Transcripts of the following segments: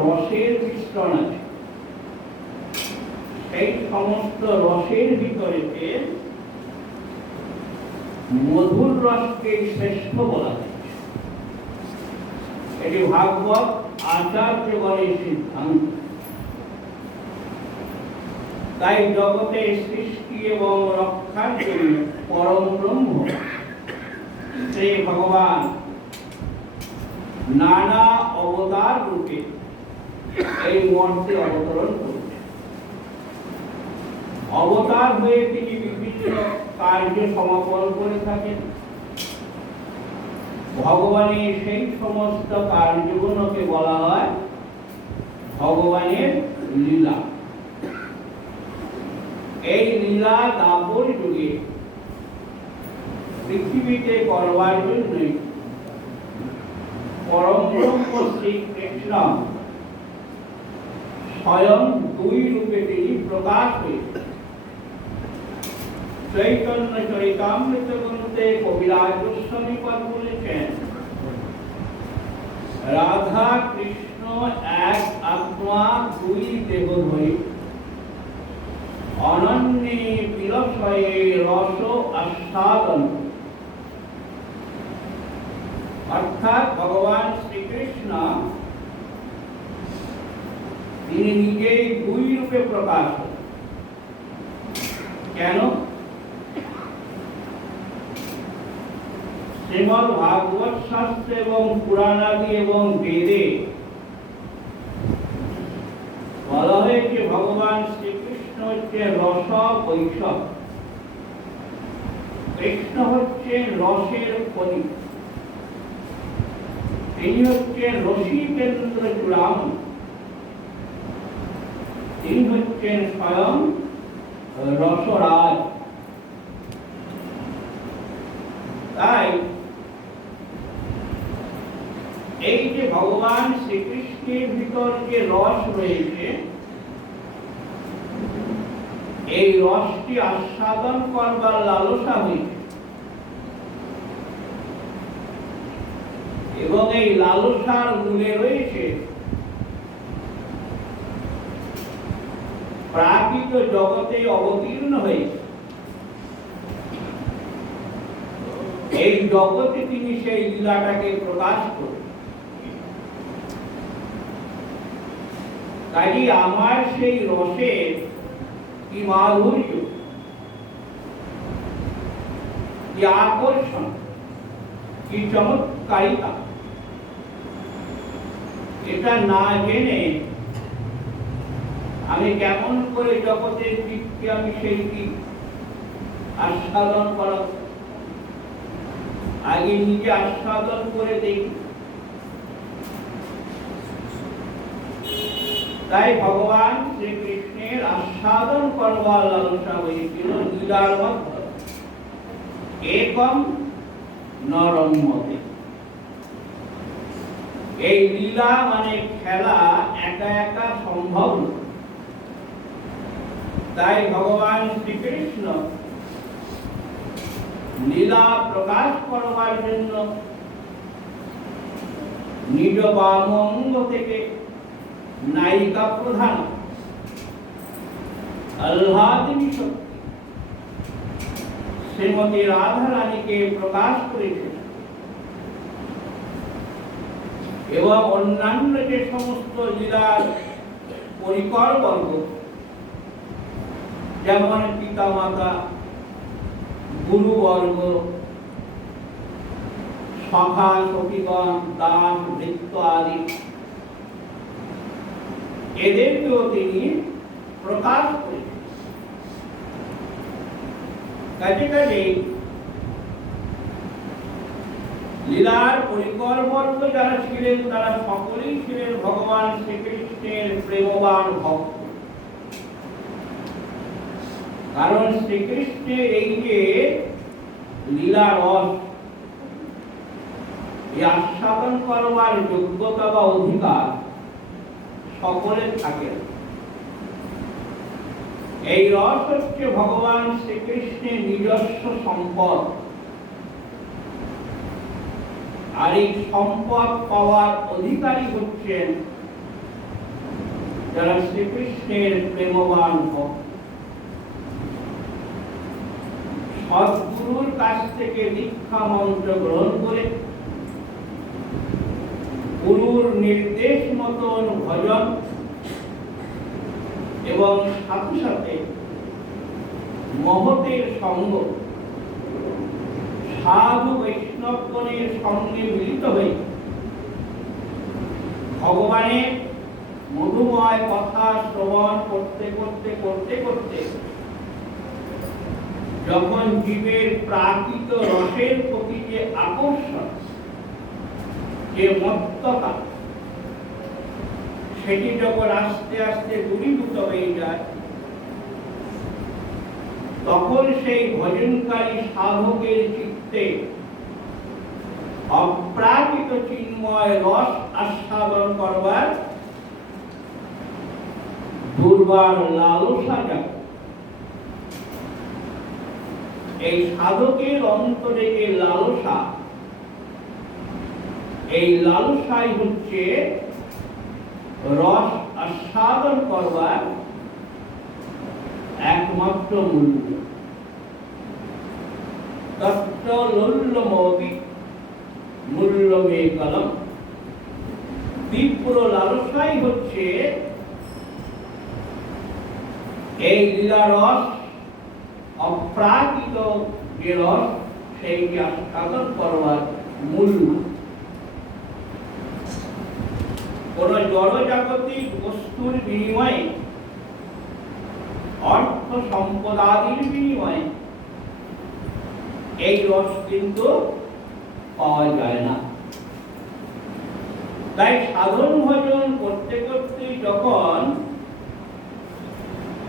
রসের মিশ্রণ আছে। সেই সমস্ত রসের ভিতরেতে মধুর রসকে শ্রেষ্ঠ বলা হয়েছে। এটি ভাগবত আচার্যগণের সিদ্ধান্ত। তাই জগতের সৃষ্টি এবং রক্ষার জন্য পরম ব্রহ্ম শ্রী ভগবান নানা অবতার রূপে এই মর্তে অবতরণ করেছেন। অবতার হয়ে তিনি বিভিন্ন কার্য সমাপন করে থাকেন। ভগবানের সেই সমস্ত কার্যগুলোকে বলা হয় ভগবানের লীলা। এই লীলা দাপর যুগে পৃথিবীতে করবার জন্যই পরম ব্রহ্ম শ্রীকৃষ্ণ স্বয়ং দুই রূপে তিনি প্রকাশ হয়েছেন। চৈতন্য চরিতামৃত গ্রন্থে কবিরাজ গোস্বামী পদ বলেছেন, রাধা কৃষ্ণ এক আত্মা দুই দেহ ধরে অনন্যে বিরসয়ে রস আস্বাদন। অর্থাৎ ভগবান শ্রীকৃষ্ণ তিনি নিজেই দুই রূপে প্রকাশ হন। কেন? শ্রীমদ্ ভাগবত শাস্ত্র এবং পুরাণাদি এবং বেদে বলা হয়েছে ভগবান শ্রীকৃষ্ণ হচ্ছে রস বৈশক, কৃষ্ণ হচ্ছে রসের খনি, তিনি হচ্ছেন রসিকেন্দ্র চূড়ামণি, তিনি হচ্ছেন স্বয়ং রসরাজ। তাই এই যে ভগবান শ্রীকৃষ্ণের ভিতর যে রস রয়েছে, এই রসটি আস্বাদন করবার লালসা হয়েছে এবং এই লালসার মূলে রয়েছে প্রাকৃত জগতে অবতীর্ণ হয়েছে। এই জগতে তিনি সেই লীলাটাকে প্রকাশ করেন। কাজে আমার সেই রসের কি মাধুর্য, কি আকর্ষণ, কি চমৎকারিতা, এটা না জেনে আমি কেমন করে জগতের দিককে আমি সেইটি আস্বাদন করা, আগে নিজে আস্বাদন করে দেখি। তাই ভগবান শ্রীকৃষ্ণের আস্বাদন করবার লালসা হয়েছিল লীলার মধ্যে। একম নরম্যতে, এই লীলা মানে খেলা একা একা সম্ভব নয়। তাই ভগবান শ্রীকৃষ্ণ লীলা প্রকাশ করবার জন্য নিজ বাম অঙ্গ থেকে নায়িকা প্রধান আহ্লাদিনী শক্তি শ্রীমতী রাধা রানীকে প্রকাশ করেছেন এবং অন্যান্য যে সমস্ত লীলার পরিকর বর্গ, যেমন পিতা মাতা, গুরুবর্গ, সখা সখীগণ, দাস ভৃত্য আদি, এদেরকেও তিনি প্রকাশ করেছেন। কাজে কাজে লীলার পরিকর বর্গ যারা ছিলেন তারা সকলেই ছিলেন ভগবান শ্রীকৃষ্ণের প্রেমবান ভক্ত। কারণ শ্রীকৃষ্ণের এই যে লীলা রস, এই আস্বাদন করবার যোগ্যতা বা অধিকার সকলের থাকে। এই রস হচ্ছে ভগবান শ্রীকৃষ্ণের নিজস্ব সম্পদ, আর এই সম্পদ পাওয়ার অধিকারী হচ্ছেন যারা শ্রীকৃষ্ণের প্রেমবান ভক্ত, সদ্গুরুর কাছ থেকে দীক্ষা মন্ত্র গ্রহণ করে গুরুর নির্দেশ মতন ভজন এবং সাথে সাথে মহতের সঙ্গ, সাধু বৈষ্ণবগণের সঙ্গে মিলিত হয়ে ভগবানের মধুময় কথা শ্রবণ করতে করতে করতে করতে যখন জীবের প্রাকৃত রসের প্রতি যে আকর্ষণ, যে মত্ততা, সেটি যখন আস্তে আস্তে দূরীভূত হয়ে যায়, তখন সেই ভজনকারী সাধকের চিত্তে অপ্রাকৃত চিন্ময় রস আস্বাদন করবার দুর্বার লালসা জাগে। এই সাধকের অন্তরে যে লালসা, এই লালসাই হচ্ছে রস আস্বাদন করবার একমাত্র মূল্য। তত্ত্ব লোল্যমপি মূল্যমে কলম। তীব্র লালসাই হচ্ছে এই লীলা রস, অপ্রাকৃত যে রস, সেইটি আস্বাদন করবার মূল্য। কোন জড়জাগতিক বস্তুর বিনিময়ে, অর্থ সম্পদাদির বিনিময়ে এই রস কিন্তু পাওয়া যায় না। তাই সাধন ভজন করতে করতে যখন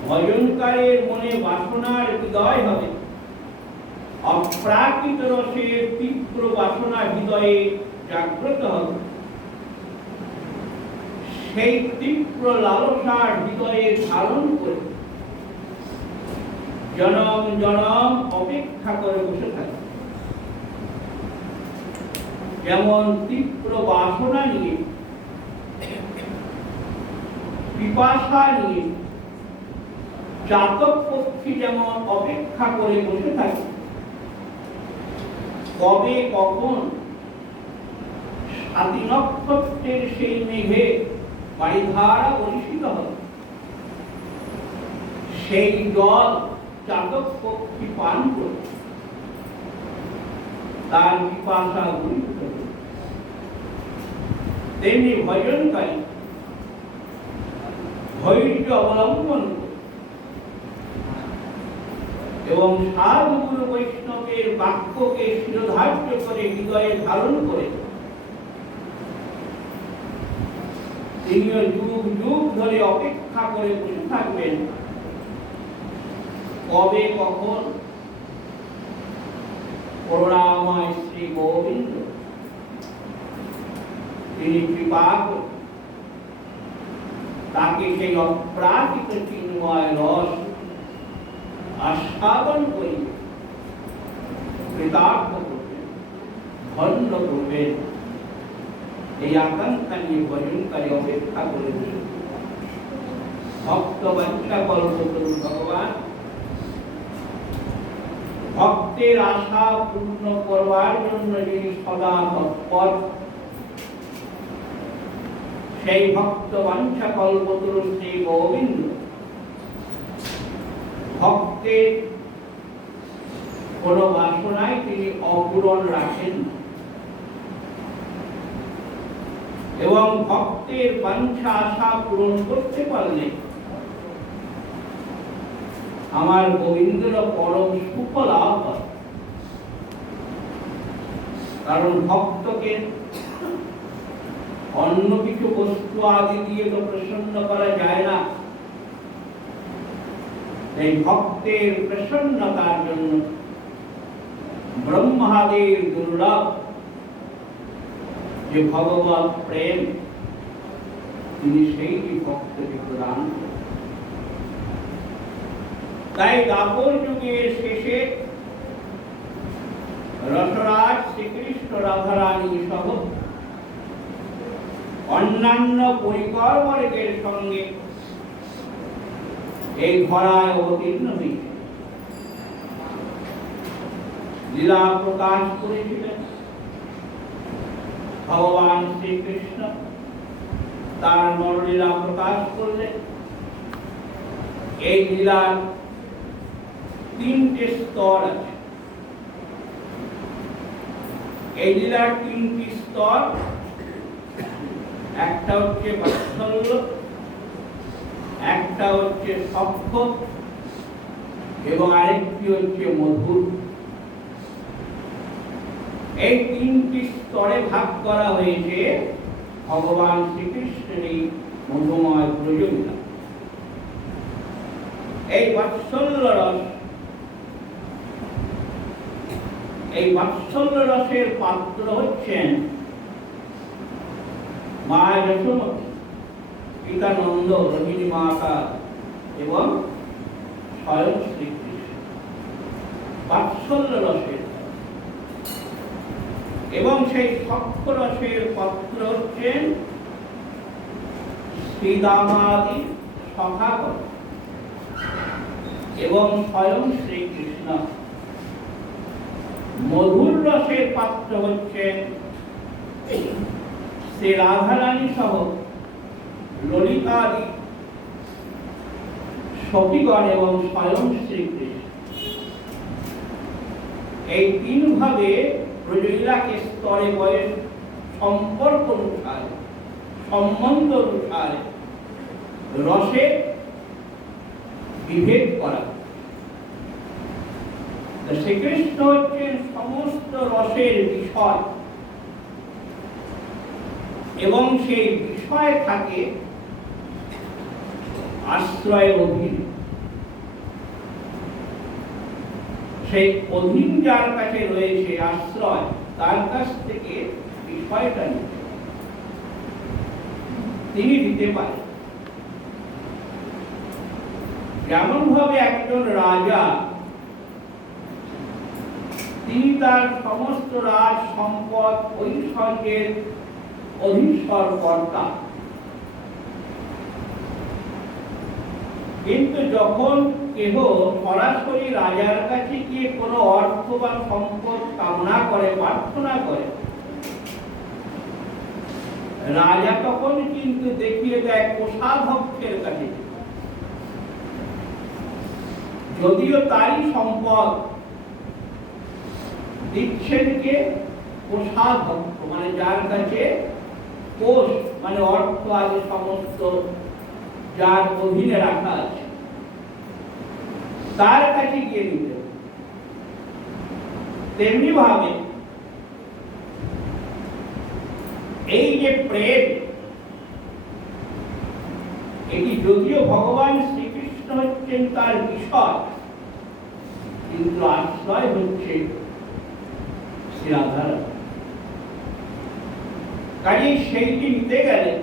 ভজনকারের মনে বাসনার হৃদয় হবে, অপ্রাকৃত রসের তীব্র বাসনা হৃদয়ে জাগ্রত হবে, সেই তীব্র লালসার হৃদয়ে ধারণ করে জনম জনম অপেক্ষা করে বসে থাকে। যেমন তীব্র বাসনা নিয়ে, পিপাসা নিয়ে চাতক পক্ষী যেমন অপেক্ষা করে বসে থাকে, কবে কখন সাতী নক্ষত্রের সেই মেঘে বাড়িধারা বর্ষিত হবে, সেই জল চাতক পক্ষী পান করে তার পিপাসা দূরীভূত হবে। তেমনি ভজনকারী ধৈর্য অবলম্বন এবং সাধু গুরু বৈষ্ণবের বাক্যকে শিরোধার্য করে হৃদয়ে ধারণ করে তিনিও যুগ যুগ ধরে অপেক্ষা করে বসে থাকবেন, কবে কখন করুণাময় শ্রী গোবিন্দ তিনি কৃপা করে তাকে সেই অপ্রাকৃত চিন্ময় রস আস্বাদন করে কৃতার্থ করবেন, ধন্য করবেন। এই আকাঙ্ক্ষা নিয়ে ভজনকারী অপেক্ষা করে ভক্ত বাঞ্ছা কল্পতরু ভগবান ভক্তের আশা পূর্ণ করবার জন্য যিনি সদা তৎপর, সেই ভক্ত বাঞ্ছা কল্পতরু শ্রী গোবিন্দ ভক্তের কোন বাসনায় তিনি অপূরণ রাখেন এবং ভক্তের বাঞ্ছা আশা পূরণ করতে পারলে আমার গোবিন্দের পরম সুখ লাভ হয়। কারণ ভক্তকে অন্য কিছু বস্তু আদি দিয়ে তো প্রসন্ন করা যায় না। এই ভক্তের প্রসন্নতার জন্য ব্রহ্মাদের দুর্লভ যে ভগবত প্রেম, তিনি সেইটি ভক্তকে প্রদান করেন। তাই দ্বাপর যুগের শেষে রসরাজ শ্রীকৃষ্ণ রাধারানী সহ অন্যান্য পরিকরবর্গের সঙ্গে এই ধরায় অবতীর্ণ হয়েছে, লীলা প্রকাশ করেছিলেন ভগবান শ্রীকৃষ্ণ। তার নরলীলা প্রকাশ করলেন। এই লীলার তিনটে স্তর আছে। এই লীলার তিনটি স্তর, একটা হচ্ছে বাৎসল্য, একটা হচ্ছে সখ্য এবং আরেকটি হচ্ছে মধুর। এই তিনটি স্তরে ভাগ করা হয়েছে ভগবান শ্রীকৃষ্ণের এই মধুময় প্রয়োজনীয়তা। এই বাৎসল্য রস, এই বাৎসল্য রসের পাত্র হচ্ছেন মা যশোমতী, পিতা নন্দ, রোহিণী মাতা এবং স্বয়ং শ্রীকৃষ্ণ। বাৎসল্য রসের এবং সেই সখ্য রসের পাত্র হচ্ছেন শ্রীদামাদি সখাগণ এবং স্বয়ং শ্রীকৃষ্ণ। মধুর রসের পাত্র হচ্ছেন শ্রী রাধারানী সহ ললিতাদি সখীগণ এবং স্বয়ং শ্রীকৃষ্ণ। এই তিন ভাবে প্রজলীলাকে স্তরে বয়স সম্পর্ক অনুসারে, সম্বন্ধ অনুসারে রসে বিভেদ করা। শ্রীকৃষ্ণ হচ্ছেন সমস্ত রসের বিষয় এবং সেই বিষয় থাকে আশ্রয় অধীন। সেই অধীন যার কাছে রয়েছে আশ্রয়, তার কাছ থেকে বিষয়টা নিতে তিনি দিতে পারেন। যেমন ভাবে একজন রাজা, তিনি তার সমস্ত রাজ সম্পদ ঐশ্বর্যের অধীশ্বর কর্তা, কিন্তু যখন কেহ সরাসরি রাজার কাছে গিয়ে কোনো অর্থ বা সম্পদ কামনা করে, প্রার্থনা করে, রাজা তখন কিন্তু দেখিয়ে দেয় কোষাধ্যক্ষের কাছে। যদিও তারই সম্পদ, দিচ্ছেন কে? কোষাধ্যক্ষ, মানে যার কাছে কোষ মানে অর্থ আদি সমস্ত যার অধীনে রাখা আছে, তার কাছে গিয়ে নিতে। তেমনি ভাবে এই যে প্রেম, এটি যদিও ভগবান শ্রীকৃষ্ণ হচ্ছেন তার বিষয়, কিন্তু আশ্রয় হচ্ছে শ্রী রাধারানী। কাজে সেইটি নিতে গেলে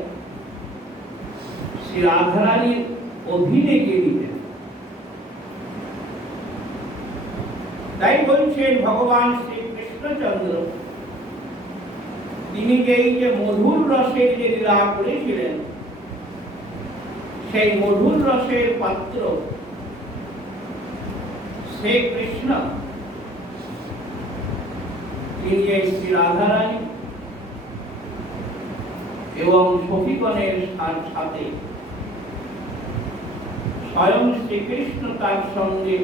শ্রী রাধারানীর অধীনে গিয়ে নিতে। তাই বলছেন ভগবান শ্রীকৃষ্ণচন্দ্র, তিনি এই যে মধুর রসের যে লীলা করেছিলেন, সেই মধুর রসের পাত্র শ্রীকৃষ্ণ, তিনি এই শ্রী রাধারানী এবং সখীগণের সাথে স্বয়ং শ্রীকৃষ্ণ তার সঙ্গে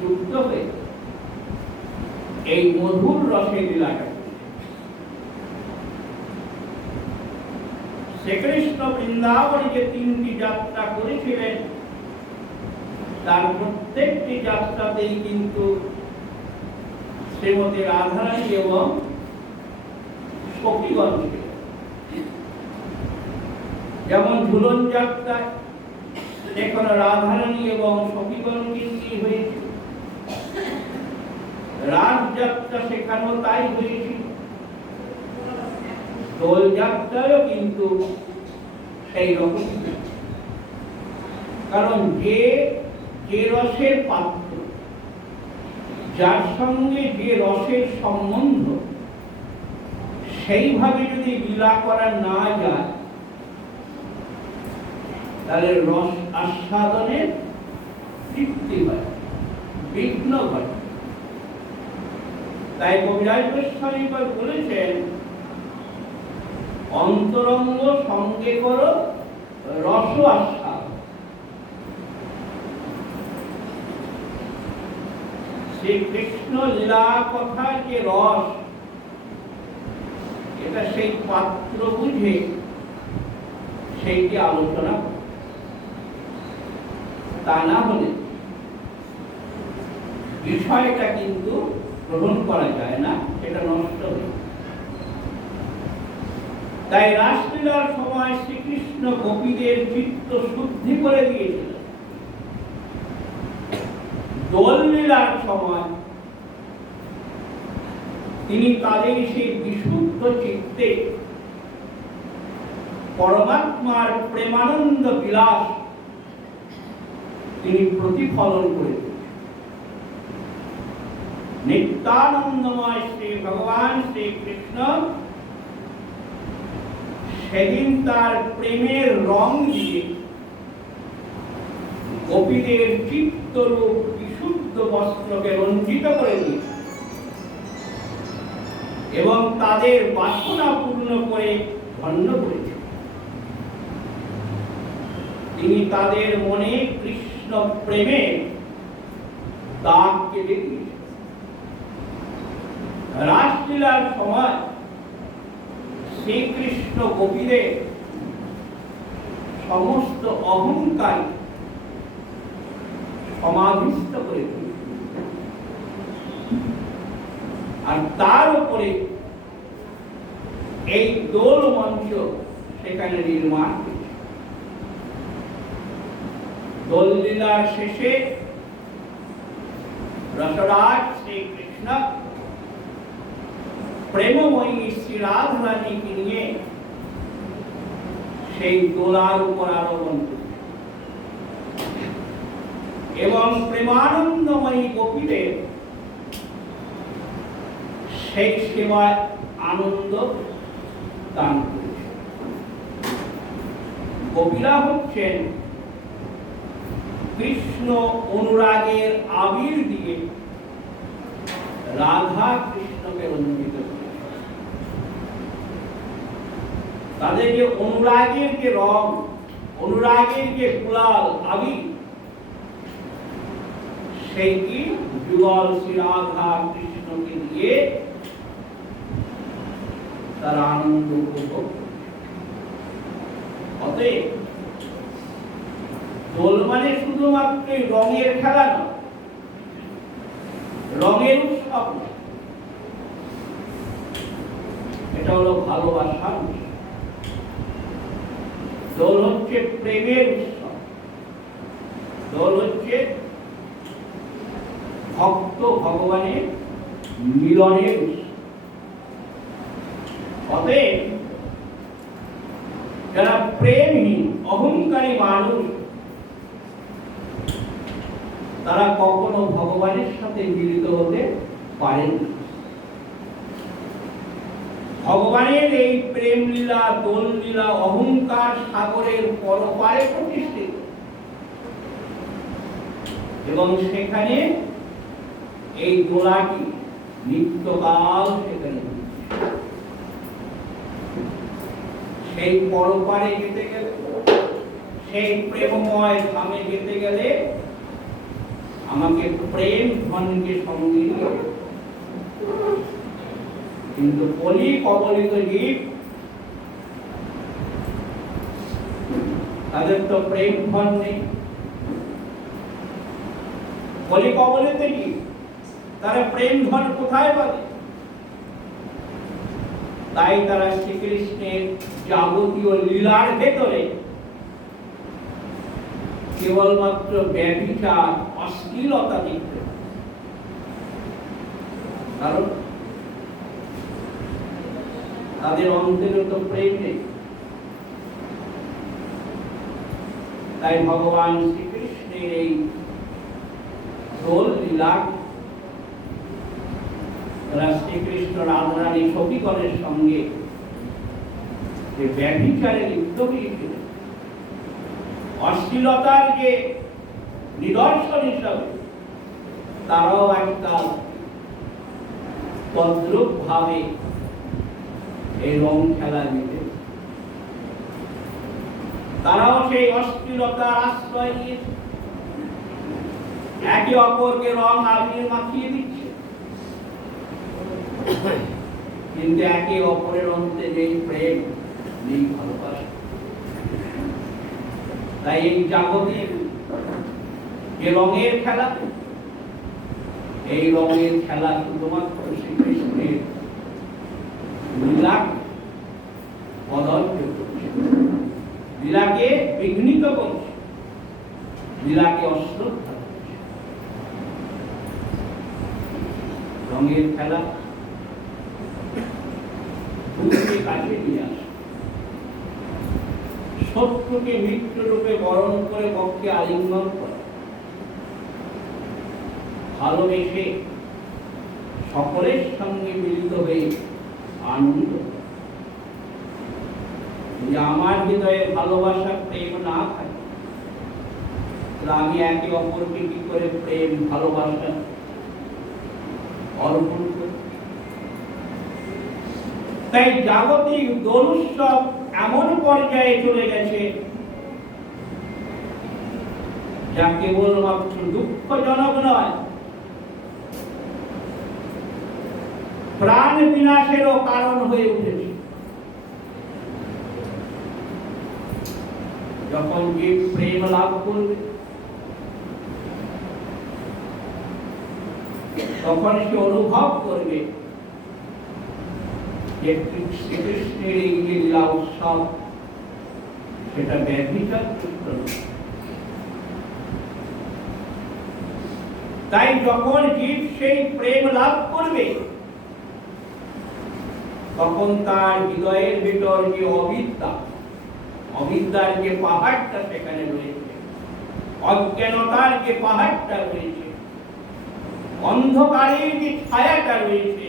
যুক্ত হয়ে এই মধুর রসের লীলাটা। শ্রীকৃষ্ণ বৃন্দাবনে যে তিনটি যাত্রা করেছিলেন, তার প্রত্যেকটি যাত্রাতেই কিন্তু শ্রীমতী রাধারানী এবং সখীগণ ছিলেন। যেমন ঝুলন যাত্রায় এখন রাধারানী এবং সখীগণকে নিয়ে হয়েছিল, রাজযাত্রা সেখানেও তাই হয়েছিল, দোল যাত্রায়ও কিন্তু সেই রকম। কারণ যে রসের পাত্র, যার সঙ্গে যে রসের সম্বন্ধ, সেইভাবে যদি লীলা করা না যায়, তাহলে রস আস্বাদনের তৃপ্তি হয়, বিঘ্ন ঘটে। তাই কবিরাজ গোস্বামী বলেছেন, অন্তরঙ্গ সঙ্গে করো রস আস্বাদ। শ্রীকৃষ্ণ লীলা কথার যে রস, এটা সেই পাত্র বুঝে সেইটি আলোচনা, তা না হলে বিষয়টা কিন্তু গ্রহণ করা যায় না, সেটা নষ্ট হয়ে। তাই রাসলীলার সময় শ্রীকৃষ্ণ গোপীদের চিত্ত শুদ্ধি করে দিয়েছিলেন। দোল লীলার সময় তিনি তাদের সেই বিশুদ্ধ চিত্তে পরমাত্মার প্রেমানন্দ বিলাস তিনি প্রতিফলন করে নিত্যানন্দময় শ্রী ভগবান শ্রীকৃষ্ণ সেদিন তার প্রেমের রং দিয়ে গোপীদের চিত্তরূপ বিশুদ্ধ বস্ত্রকে রঞ্জিত করে দিয়েছে এবং তাদের বাসনা পূর্ণ করে ধন্য করেছে। তিনি তাদের মনে কৃষ্ণ প্রেমের দাগ কেটে দিয়েছেন। রাসলীলার সময় শ্রীকৃষ্ণ গোপীদের সমস্ত অহংকার সমাধিস্থ করে দিয়েছেন, আর তার উপরে এই দোল মঞ্চ সেখানে নির্মাণ হয়েছে। দোল লীলার শেষে রসরাজ শ্রীকৃষ্ণ প্রেমময়ী শ্রী রাধারানীকে নিয়ে সেই দোলার উপর আরোহণ করলেন এবং প্রেমানন্দময়ী গোপীদের সেই সেবায় আনন্দ দান করেছে। গোপীরা হচ্ছেন কৃষ্ণ অনুরাগের আবির দিয়ে রাধা কৃষ্ণকে রঞ্জিত করে। তাদের যে অনুরাগের যে রং, অনুরাগের যে গুলাল আবির, সেইটি যুগল শ্রী রাধা কৃষ্ণকে দিয়ে তারা আনন্দ উপভোগ। অতএব দোল মানে শুধুমাত্র রঙের খেলা নয়, রঙের উৎসব নয়, এটা হলো ভালোবাসার উৎসব। দোল হচ্ছে প্রেমের উৎসব, দোল হচ্ছে ভক্ত ভগবানের মিলনের উৎসব। অতএব যারা প্রেমহীন অহংকারী মানুষ, তারা কখনো ভগবানের সাথে মিলিত হতে পারেন না। ভগবানের এই প্রেম লীলা, দোল লীলা অহংকার সাগরের পরপারে প্রতিষ্ঠিত এবং সেখানে এই দোলাটি নিত্যকাল সেখানে সেই পরপারে যেতে গেলে, সেই প্রেমময় ধামে যেতে গেলে আমাকে প্রেম ধনকে সঙ্গে নিয়ে, কিন্তু কলি কবলিত জীব তাদের তো প্রেম ধন নেই। কলি কবলিত জীব তারা প্রেম ধন কোথায় পাবে? তাই তারা শ্রীকৃষ্ণের যাবতীয় লীলার ভেতরে কেবলমাত্র ব্যভিচার, অশ্লীলতা দেখতে, কারণ তাদের অন্তরে তো প্রেম নেই। তাই ভগবান শ্রীকৃষ্ণের এই দোল লীলা শ্রীকৃষ্ণ রাধারানী সখীগণের সঙ্গে যে ব্যভিচারে লিপ্ত হয়েছিল, অশ্লীলতার যে নিদর্শন হিসাবে তারাও একটা তদ্রূপ ভাবে এই রং খেলা নিতে, তারাও সেই অশ্লীলতার আশ্রয় নিয়েছে, একে অপরকে রং আবির মাখিয়ে দিচ্ছে, কিন্তু একে অপরের অন্তে নেই প্রেম, নেই ভালোবাসা। তাই এই জাগতিক যে রঙের খেলা, এই রঙের খেলা শুধুমাত্র শ্রীকৃষ্ণের লীলা বদলকে করছে, লীলাকে বিঘ্নিত করছে, লীলাকে অশ্রদ্ধা করছে। রঙের খেলা ভূতকে কাছে নিয়ে আসে, শত্রুকে মৃত্যু রূপে বরণ করে পক্ষে আলিঙ্গন করে, ভালোবেসে সকলের সঙ্গে মিলিত হয়ে আনন্দ। যে আমার হৃদয়ে ভালোবাসা প্রেম না থাকে, আমি একে অপরকে কি করে প্রেম ভালোবাসা অর্পণ করি? তাই জাগতিক দোল উৎসব এমন পর্যায়ে চলে গেছে যা কেবলমাত্র দুঃখজনক নয়, প্রাণ বিনাশেরও কারণ হয়ে উঠেছে। যখন যে প্রেম লাভ করবে, তখন সে অনুভব করবে যে শ্রীকৃষ্ণের এই যে লীলা উৎসব, সেটা ব্যভিচার যুক্ত নয়। তাই যখন জীব সেই প্রেম লাভ করবে, তখন তার হৃদয়ের ভিতর যে অবিদ্যার যে পাহাড়টা সেখানে রয়েছে, অজ্ঞানতার যে পাহাড়টা রয়েছে, অন্ধকারের যে ছায়াটা রয়েছে,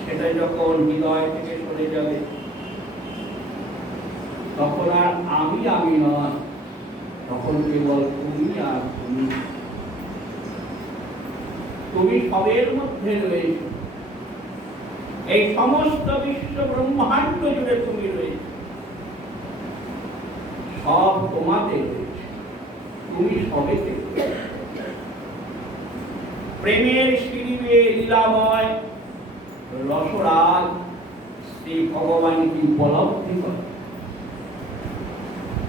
সেটা যখন হৃদয় থেকে সরে যাবে, তখন আর আমি নয়, তখন কেবল তুমি আর তুমি সবের মধ্যে রয়েছে। এই সমস্ত বিশ্ব ব্রহ্মাণ্ড জুড়ে তুমি রয়েছে, সব তোমাতে রয়েছে, তুমি সবেতে রয়েছে। প্রেমের শিরিবে লীলাময় রসরাজ শ্রী ভগবানকে উপলব্ধি করে।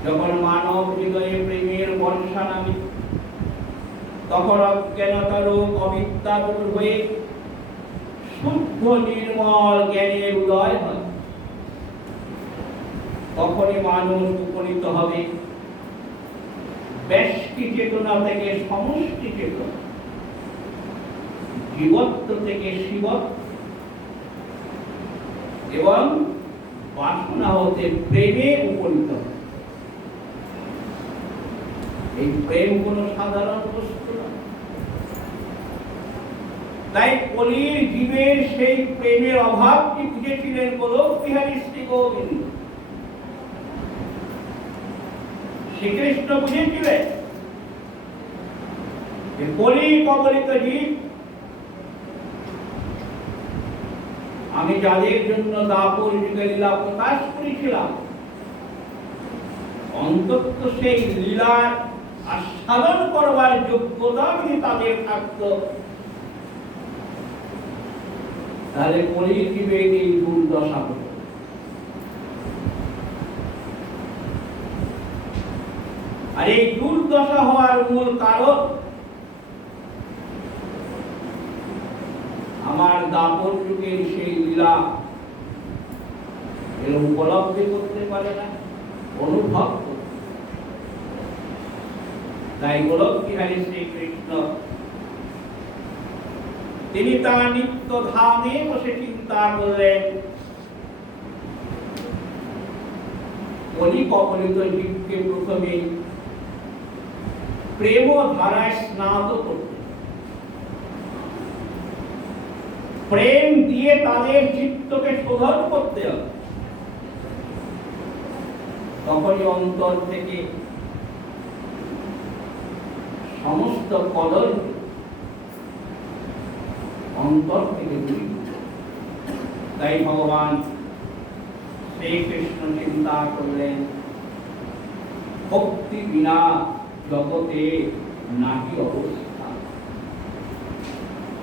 যখন মানব হৃদয়ে প্রেমের বর্ষা নামে, তখন অজ্ঞানতা রোগ অবিদ্যা দূর হয়ে শুদ্ধ নির্মল জ্ঞানের উদয় হয়। তখনই মানুষ উপনীত হবে ব্যষ্টি চেতনা থেকে সমষ্টি চেতনা, জীবত্ব থেকে শিবত্ব, এবং বাসনা হতে প্রেমে উপনীত হবে। এই প্রেম কোন সাধারণ বস্তু না। তাই কলির জীবের সেই প্রেমের অভাবটি বুঝেছিলেন গোলক বিহারী শ্রী গোবিন্দ। শ্রীকৃষ্ণ বুঝেছিলেন যে কলি কবলিত জীব, আমি যাদের জন্য দাপর যুগে লীলা প্রকাশ করেছিলাম, অন্তত সেই লীলার আস্বাদন করবার যোগ্যতা যদি তাদের থাকত, তাহলে কলির জীবের এই দুর্দশা হত। আর এই দুর্দশা হওয়ার মূল কারণ আমার দাপর যুগের সেই লীলা এর উপলব্ধি করতে পারে না, অনুভব করতে। তাই গোলক বিহারী শ্রীকৃষ্ণ তিনি তার নিত্য ধামে বসে চিন্তা করলেন, কলি কবলিত জীবকে প্রথমে প্রেম ধারায় স্নাত করতে, প্রেম দিয়ে তাদের চিত্তকে শোধন করতে হবে। তখনই অন্তর থেকে সমস্ত কদর অন্তর থেকে দূরীভূত। তাই ভগবান শ্রীকৃষ্ণ চিন্তা করলেন, ভক্তি বিনা জগতে নাহি অবস্থা।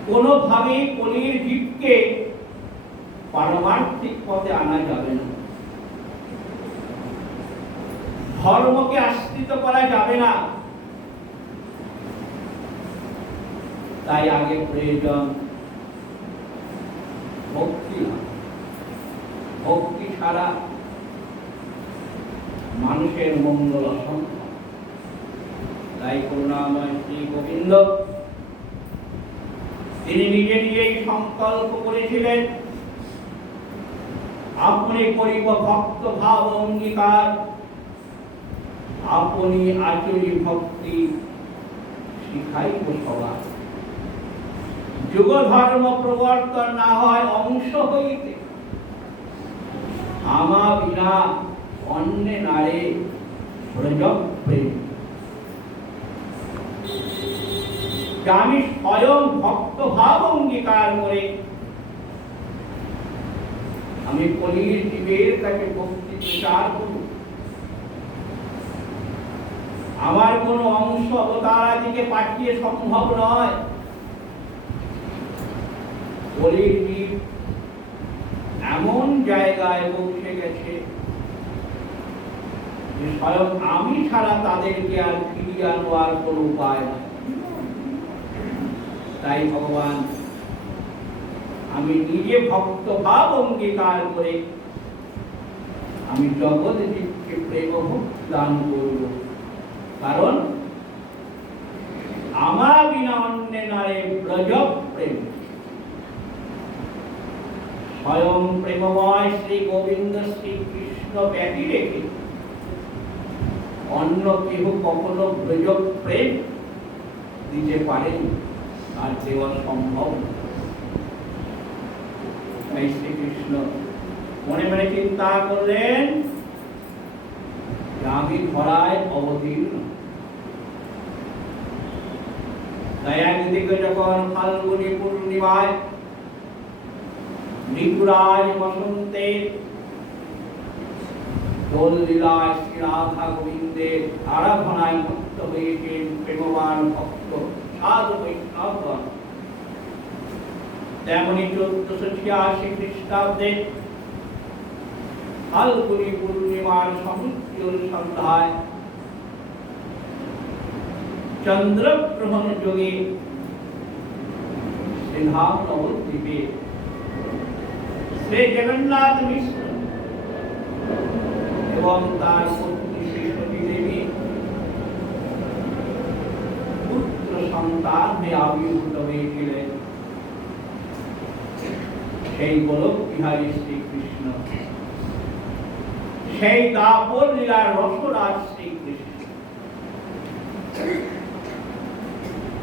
কোনোভাবে কলির জীবকে পারমার্থিক পথে আনা যাবে না, ধর্মকে আশ্রিত করা যাবে না। তাই আগে প্রয়োজন ভক্তি। ভক্তি ছাড়া মানুষের মঙ্গল অসম্ভব। তাই করুণাময় শ্রী গোবিন্দ তিনি নিজে নিজেই সংকল্প করেছিলেন, আপনি করিব ভক্ত ভাব অঙ্গীকার, আপনি আচরি ভক্তি শিখাইব সবার। যুগ ধর্ম প্রবর্তন না হয় অংশ হইতে, আমা বিনা অন্যে নারে ব্রজ প্রেম। আমি স্বয়ং ভক্ত ভাব অঙ্গীকার করে আমি কলির জীবের কাছে ভক্তি প্রচার করব। আমার কোন অংশ অবতার আদিকে পাঠিয়ে সম্ভব নয়। কলির জীব এমন জায়গায় পৌঁছে গেছে যে স্বয়ং আমি ছাড়া তাদেরকে আর ফিরিয়ে আনোয়ার কোন উপায় নাই। তাই ভগবান আমি নিজে ভক্ত ভাব অঙ্গীকার করে আমি জগৎ জীবকে প্রেম ভক্তি দান করব। কারণ আমার বিনা অন্যে নারে ব্রজ প্রেম। স্বয়ং প্রেমময় শ্রী গোবিন্দ শ্রীকৃষ্ণ ব্যতি রেখে অন্য কেহ কখনো ব্রজ প্রেম দিতে পারেন আর দেওয়া সম্ভব। তাই শ্রীকৃষ্ণ মনে মনে চিন্তা করলেন যে আমি ধরায় অবতীর্ণ। তাই একদিকে যখন ফাল্গুনী পূর্ণিমায় ঋতুরাজ বসন্তের দোল লীলায় শ্রী রাধা গোবিন্দের আরাধনায় মুক্ত হয়েছেন প্রেমবান ভক্ত সাধু বৈষ্ণবগণ, তেমনি 1486 খ্রিস্টাব্দে ফাল্গুনী পূর্ণিমার সমুজ্জ্বল সন্ধ্যায় চন্দ্রগ্রহণ যোগে শ্রীধাম নবদ্বীপে শ্রী জগন্নাথ মিশ্র এবং তার পত্নী শ্রী সতী দেবী পুত্র সন্তান হয়ে আবির্ভূত হয়েছিলেন। সেই গোলক বিহারী শ্রীকৃষ্ণ, সেই দাপর লীলার রসরাজ শ্রীকৃষ্ণ।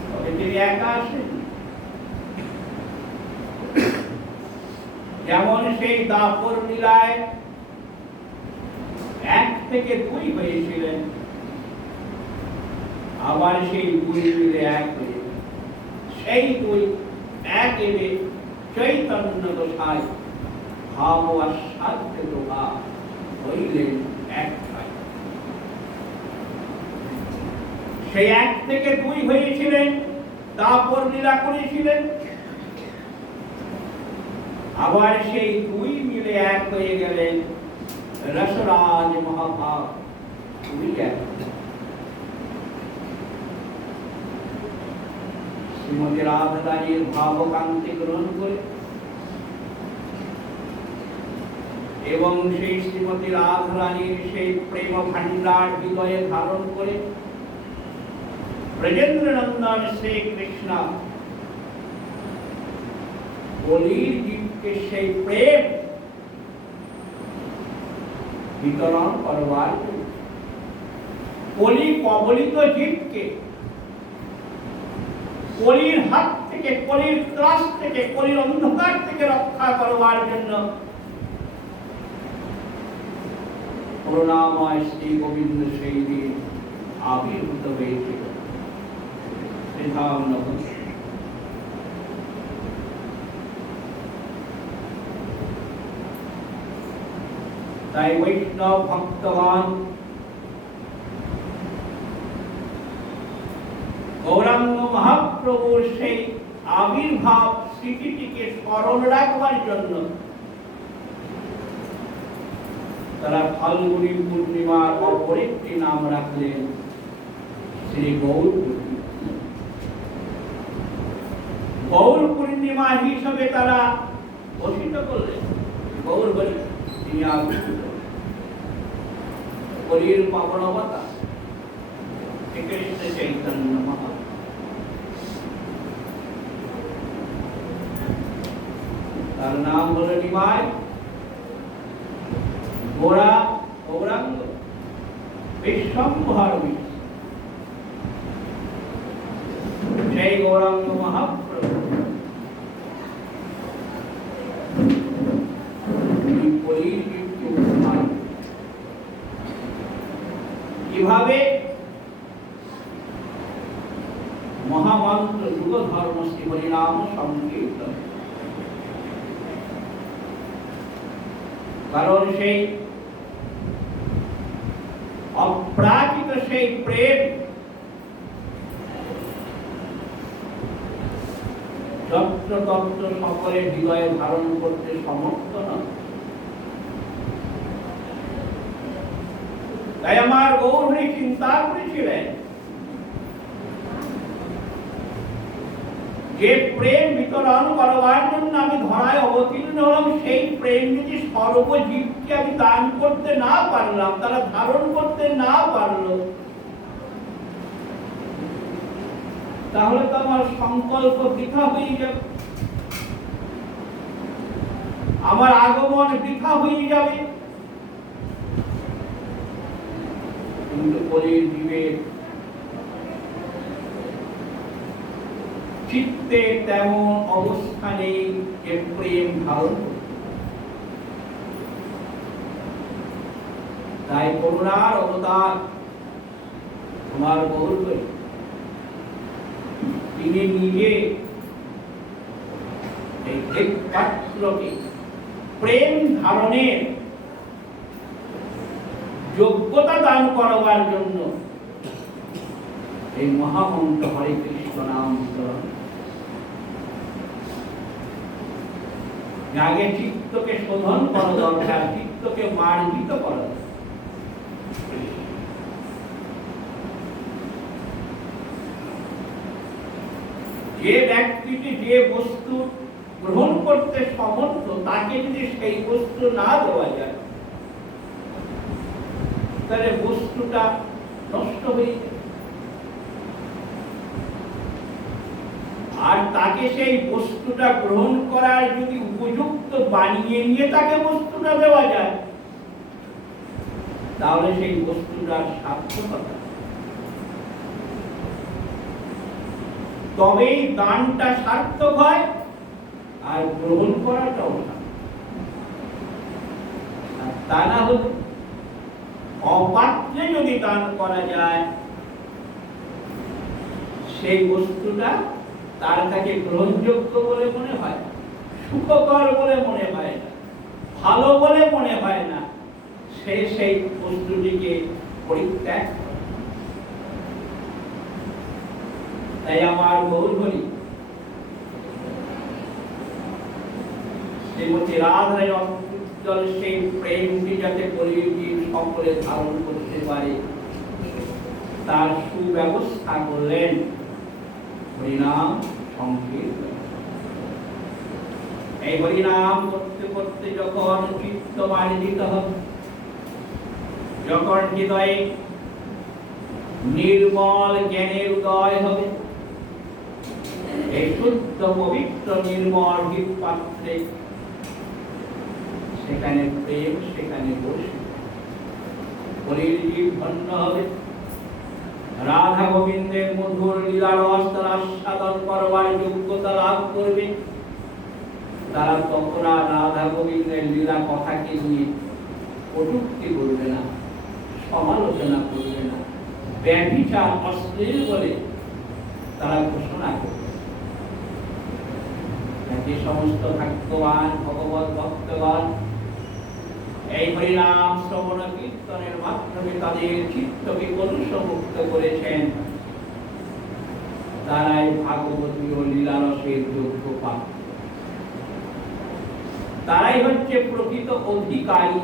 তবে তিনি একা আসেন। যেমন সেই দাপর লীলায় 1 থেকে 2 হয়েছিলেন, আবার সেই 2 মিলে 1 হয়ে সেই 2 এক এবে চৈতন্য গোসাই ভাব আস্বাদ্য প্রভা হইলেন এক। সেই 1 থেকে 2 হয়েছিলেন, দাপর লীলা করেছিলেন, আবার সেই 2 মিলে 1 হয়ে গেলেন রসরাজ মহাভাব। শ্রীমতী রাধারানীর ভাবকান্তি গ্রহণ করে এবং সেই শ্রীমতী রাধারানীর সেই প্রেম ভান্ডার হৃদয়ে ধারণ করে ব্রজেন্দ্র নন্দন শ্রীকৃষ্ণ কলির জীবকে সেই প্রেম বিতরণ করবার কলি কবলিত জীবকে কলির হাত থেকে, কলির ত্রাস থেকে, কলির অন্ধকার থেকে রক্ষা করবার জন্য করুণাময় শ্রী গোবিন্দ সেই দিন আবির্ভূত হয়েছিল। শ্রীধাম নগর। তাই বৈষ্ণব ভক্তগণ গৌরাঙ্গ মহাপ্রভুর সেই আবির্ভাব স্মৃতিটিকে স্মরণ রাখবার জন্য তারা ফাল্গুনী পূর্ণিমার অপর একটি নাম রাখলেন শ্রী গৌর পূর্ণিমা। গৌর পূর্ণিমা হিসাবে তারা ঘোষিত করলেন গৌর বলি তিনি আবির্ভূত কলির পাবন অবতার শ্রীকৃষ্ণ চৈতন্য মহাপ্রভু। তার নাম হলো নিমাই, গোরা, গৌরাঙ্গ, বিশ্বম্ভর বিষ্ণু। সেই গৌরাঙ্গ মহাপ্রভু কিভাবে মহামন্ত্র যুগ ধর্ম শ্রী হরিনাম সংকীর্তন, কারণ সেই অপ্রাকৃত সেই প্রেম যত্র তত্র সকলের হৃদয়ে ধারণ করতে সমর্থ নয়। তাই আমার গৌরহরি চিন্তা করেছিলেন যে প্রেম বিতরণ করবার জন্য আমি ধরায় অবতীর্ণ হলাম, সেই প্রেম যদি সর্বজীবকে আমি দান করতে না পারলাম, তারা ধারণ করতে না পারলো, তাহলে তো আমার সংকল্প বৃথা হয়ে যাবে, আমার আগমন বৃথা হয়ে যাবে। কিন্তু কলির জীবের চিত্তে তেমন অবস্থানে যে প্রেম ধারণ, তাই করুণার অবতার তোমার গৌর হরি তিনি নিজে এই পাত্রকে প্রেম ধারণের যোগ্যতা দান করবার জন্য এই মহামন্ত্র হরে কৃষ্ণ নাম স্মরণ। আগে চিত্তকে শোধন করা দরকার, চিত্তকে মার্জিত করা। যে ব্যক্তিটি যে বস্তু গ্রহণ করতে সমর্থ, তাকে যদি সেই বস্তু না দেওয়া যায়, তাহলে বস্তুটা নষ্ট হয়ে যায়। আর তাকে সেই বস্তুটা গ্রহণ করার যদি উপযুক্ত বানিয়ে নিয়ে তাকে বস্তুটা দেওয়া যায়, তাহলে সেই বস্তুটার সার্থকতা, তবেই দানটা সার্থক হয় আর গ্রহণ করাটাও। তা না হলে অপাত্রে যদি দান করা যায়, সেই বস্তুটা তার কাছে গ্রহণযোগ্য বলে মনে হয়, সুখকর বলে মনে হয় না, ভালো বলে মনে হয় না, সে সেই বস্তুটিকে পরিত্যাগ করে। তাই আমার গৌর হরি শ্রীমতী রাধায় অত্যুজ্জ্বল সেই প্রেমটি যাতে কলিযুগীর সকলে ধারণ করতে পারে, তার সুব্যবস্থা করলেন হরিনাম সংকীর্তন। এই হরিনাম করতে করতে যখন চিত্ত মার্জিত হবে, যখন হৃদয়ে নির্মল জ্ঞানের উদয় হবে, এই শুদ্ধ পবিত্র নির্মল পাত্রে সেখানে প্রেম, সেখানে বসে কলির জীব ধন্য হবে। রাধা গোবিন্দের মধুর লীলার আস্বাদন করবার যোগ্যতা লাভ করবে। তারা তখন আর রাধা গোবিন্দের লীলা কথাকে নিয়ে কটূক্তি করবে না, সমালোচনা করবে না, ব্যভিচার অশ্লীল বলে তারা ঘোষণা করবে। যে সমস্ত ভাগ্যবান ভগবত ভক্তগণ এই হরিনাম শ্রবণ কীর্তনের মাধ্যমে তাদের চিত্তকে কলুষমুক্ত করেছেন, তারাই ভাগবতীয় লীলারসের যোগ্য পাত্র, তারাই হচ্ছে প্রকৃত অধিকারী।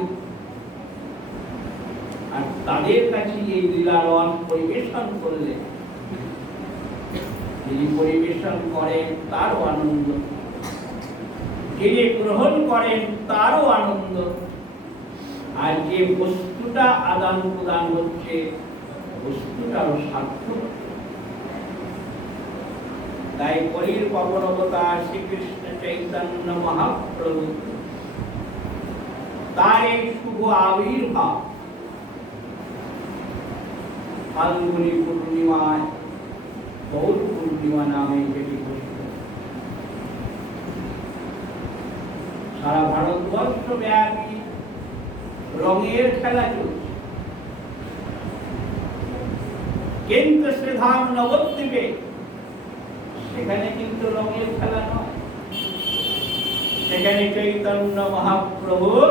আর তাদের কাছে এই লীলারস পরিবেশন করলে, যিনি পরিবেশন করেন তারও আনন্দ, যিনি গ্রহণ করেন তারও আনন্দ, আর যে বস্তুটা আদান প্রদান হচ্ছে বস্তুটারও সার্থক। তাই কলির পবন অবতার শ্রীকৃষ্ণ চৈতন্য মহাপ্রভু তার এই শুভ আবির্ভাব ফাল্গুনী পূর্ণিমায় গৌর পূর্ণিমা নামে যেটি ঘোষিত, সারা ভারতবর্ষ ব্যাপী রঙের খেলা চলছে। কিন্তু শ্রীধাম নবদ্বীপে সেখানে কিন্তু রঙের খেলা নয়, সেখানে চৈতন্য মহাপ্রভুর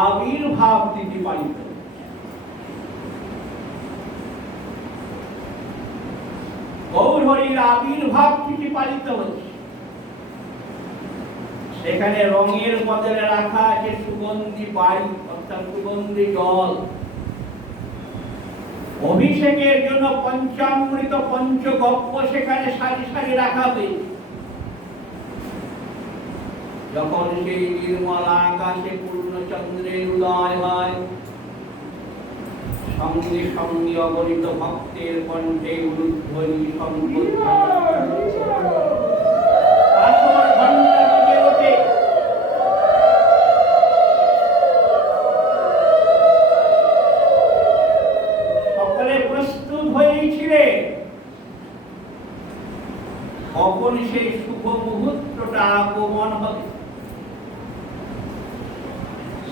আবির্ভাব তিথি পালিত। গৌর হরির আবির্ভাব তিথি পালিত হচ্ছে। সেখানে রঙের বদলে রাখা আছে সুগন্ধি বায়ু, অর্থাৎ সুগন্ধি জল। অভিষেকের জন্য পঞ্চামৃত পঞ্চগব্য সেখানে সারি সারি রাখা হয়েছে। যখন সেই নির্মল আকাশে পূর্ণচন্দ্রের উদয় হয়, সঙ্গে সঙ্গে অগণিত ভক্তের কণ্ঠে উলুধ্বনি সম্পদ কখন সেই শুভ মুহূর্তটা আগমন হবে।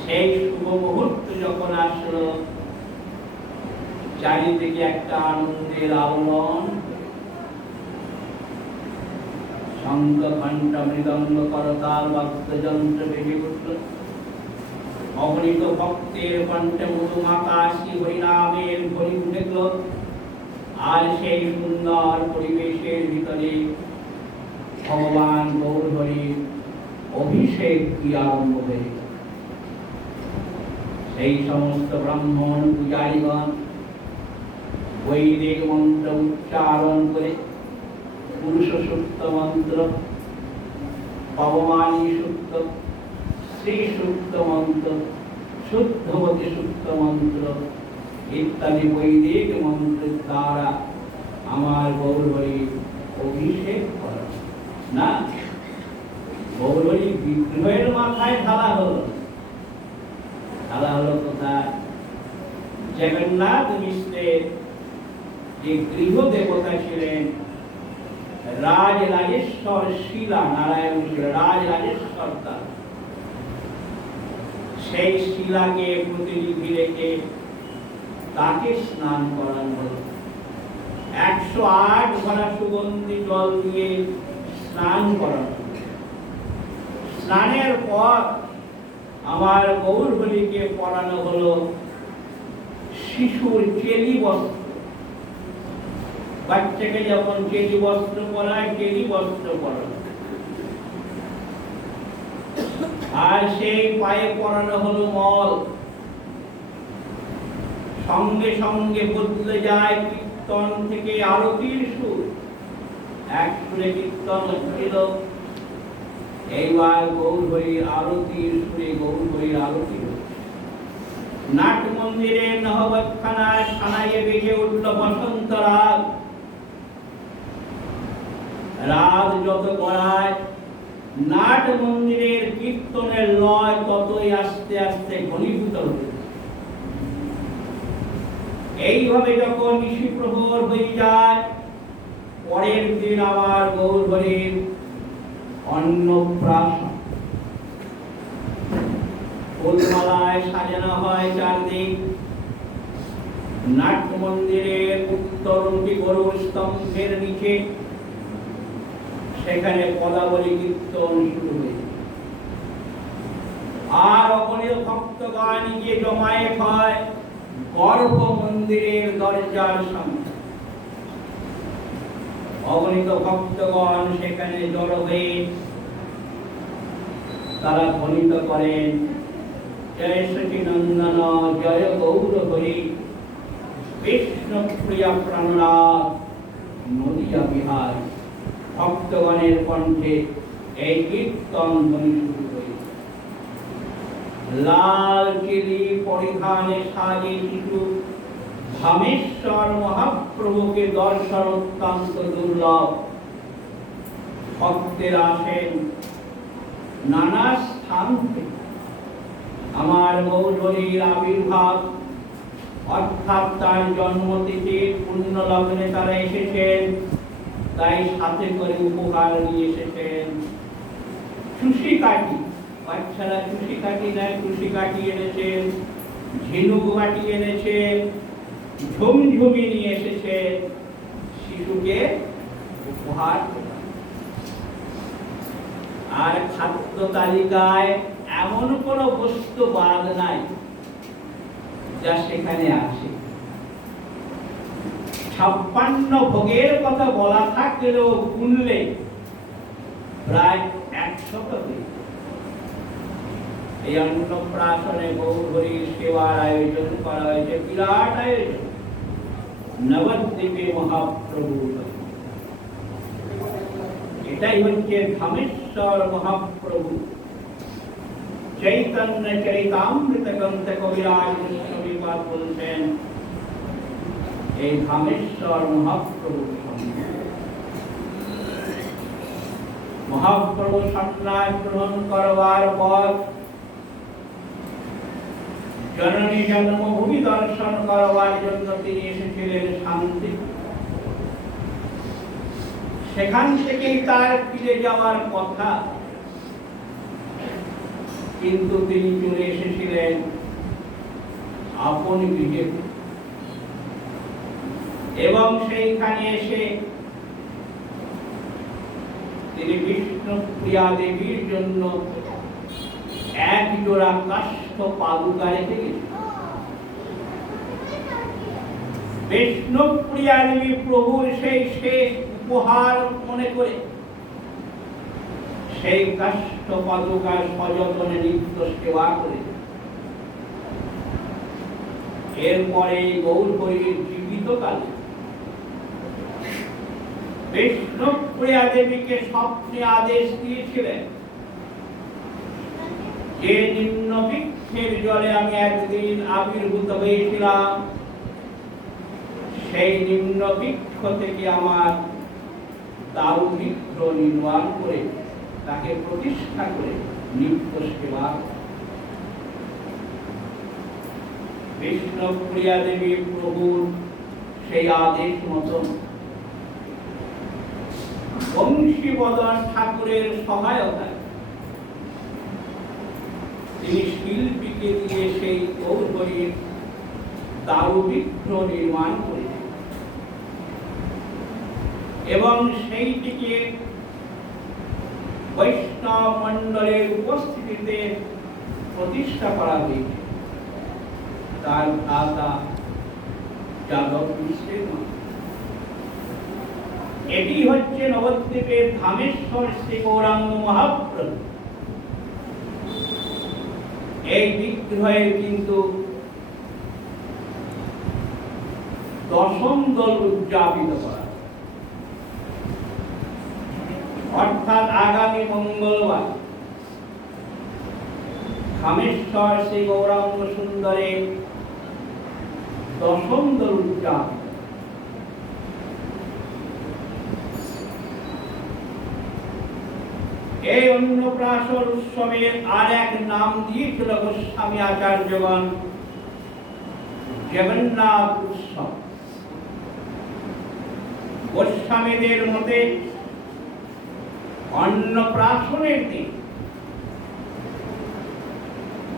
সেই শুভ মুহূর্ত যখন আসলো, চারিদিকে একটা আনন্দের আলোড়ন, শঙ্খ ঘণ্টা মৃদঙ্গ করতাল বাদ্যযন্ত্র বেজে উঠল, অগণিত ভক্তের কণ্ঠে মধুমাকাশী হরিনামের ধ্বনি উঠল। আর সেই সুন্দর পরিবেশের ভিতরে ভগবান গৌর হরির অভিষেক কি আরম্ভ হয়ে গেল। সেই সমস্ত ব্রাহ্মণ পূজারীগণ বৈদিক মন্ত্র উচ্চারণ করে পুরুষ সূক্ত মন্ত্র, পবমানী সূক্ত, শ্রী সূক্ত মন্ত্র, শুদ্ধবতী সূক্ত মন্ত্র ইত্যাদি বৈদিক মন্ত্রের দ্বারা আমার গৌর হরির অভিষেক করা না, গৌর হরির বিগ্রহের মাথায় ঢালা হলো। ঢালা হলো কোথায়? জগন্নাথ মিশ্রের যে গৃহ দেবতা ছিলেন রাজ রাজেশ্বর শিলা নারায়ণ শিলা, রাজ রাজেশ্বর তার, সেই শিলাকে প্রতিনিধি রেখে তাকে স্নান করানো হলো। 108 ভরা সুগন্ধি জল দিয়ে স্নান করানো। স্নানের পর আমার গৌর হরিকে পরানো হলো শিশুর চেলি বস্ত্র। বাচ্চাকে যখন চেলি বস্ত্র পরায়, চেলি বস্ত্র পরানো। আর সেই পায়ে পরানো হলো মল। সঙ্গে সঙ্গে বদলে যায় কীর্তন থেকে আরতির সুর। এক সুরে কীর্তন হচ্ছিল, এইবার গৌর হরির আরতির সুরে গৌর হরির আরতি হচ্ছে। নাট মন্দিরে নহবতখানায় সানাইয়ে বেজে উঠল বসন্ত রাগ। রাগ যত গড়ায়, নাট মন্দিরের কীর্তনের লয় ততই আস্তে আস্তে ঘনীভূত হচ্ছে। এইভাবে যখন নিশি প্রহর হয়ে যায়, পরের দিন আমার গৌর হরির অন্নপ্রাশন। ফুলমালায় সাজানো হয় চারদিক, নাট্য মন্দিরের উত্তরমুখী গরুর স্তম্ভের নিচে সেখানে পদাবলী কীর্তন শুরু হয়েছে। আর অগণিত ভক্তগণ গিয়ে জমায়েত হয় গর্ভ মন্দিরের দরজার সামনে। অগণিত ভক্তগণ সেখানে জড়ো হয়ে তারা ধ্বনিত করেন, জয় সচিনন্দন জয় গৌর হরি, বিষ্ণু প্রিয়া প্রাণনাথ নদিয়া বিহার। ভক্তগণের কণ্ঠে এই কীর্তন ধ্বনি শুরু হয়েছে। লাল চিলি পরিধানে সাজে শিশু ধামেশ্বর মহাপ্রভুকে দর্শন অত্যন্ত দুর্লভ। ভক্তেরা আসেন নানা স্থান থেকে। আমার গৌরহরির আবির্ভাব অর্থাৎ তার জন্মতিথির পুণ্য লগ্নে তারা এসেছেন, তাই সাথে করে উপহার নিয়ে এসেছেন। চুষি কাঠি, বাচ্চারা চুষি কাঠি নেয়, চুষি কাঠি এনেছেন, ঝিনুক কাঠি এনেছেন, ঝুমঝুমি নিয়ে এসেছেন শিশুকে উপহার। আর খাদ্য তালিকায় এমন কোন বস্তু বাদ নাই যা সেখানে আছে। 56 ভোগের কথা বলা থাকলেও গুনলে প্রায় 100 হবে। এই অন্নপ্রাশনে গৌরহরির সেবার আয়োজন করা হয়েছে, বিরাট আয়োজন। নবদ্বীপে মহাপ্রভু, এটাই হচ্ছে ধামেশ্বর মহাপ্রভু। চৈতন্য চরিতামৃত গ্রন্থে কবিরাজ কৃষ্ণবিপাদ বলছেন এই ধামেশ্বর মহাপ্রভু। মহাপ্রভু সন্ন্যাস গ্রহণ করবার পর জননী জন্মভূমি দর্শন করবার জন্য তিনি এসেছিলেন শান্তি। সেখান থেকেই তার ফিরে যাওয়ার কথা, কিন্তু তিনি চলে এসেছিলেন আপন গৃহে। এবং সেইখানে এসে তিনি বিষ্ণুপ্রিয়া দেবীর জন্য এক জোড়া কাষ্ঠ পাদুকা রেখে গেছেন। বিষ্ণুপ্রিয়া দেবী প্রভুর সেই শেষ উপহার মনে করে সেই কাষ্ঠ পাদুকার সযত্নে নিত্য সেবা করে। এরপরে গৌরহরির জীবিতকালে বিষ্ণুপ্রিয়া দেবীকে স্বপ্নে আদেশ দিয়েছিলেন যে নিম্ন বৃক্ষের জলে আমি একদিন আবির্ভূত হয়েছিলাম, সেই নিম্ন বৃক্ষ থেকে আমার দারু বৃক্ষ নির্মাণ করে তাকে প্রতিষ্ঠা করে নিত্য সেবা। বিষ্ণুপ্রিয়া দেবী প্রভুর সেই আদেশ মতন বংশীবদন ঠাকুরের সহায়তায় তিনি শিল্পীকে দিয়ে সেই গৌরহরির দারু বৃক্ষ নির্মাণ করেছেন এবং সেইটিকে বৈষ্ণব মণ্ডলের উপস্থিতিতে প্রতিষ্ঠা করা হয়েছে তার ভ্রাতা যাদব মিশ্রের মাধ্যমে। এটি হচ্ছে নবদ্বীপের ধামেশ্বর শ্রী গৌরাঙ্গ মহাপ্রভু। এই বিগ্রহের কিন্তু 10ম দোল উদযাপিত করা, অর্থাৎ আগামী মঙ্গলবার ধামেশ্বর শ্রী গৌরাঙ্গ সুন্দরের 10ম দোল উদযাপিত। এই অন্নপ্রাশন উৎসবের আর এক নাম দিয়েছিল গোস্বামী আচার্যগণ জগন্নাথ উৎসব। গোস্বামীদের মতে অন্নপ্রাশনের দিন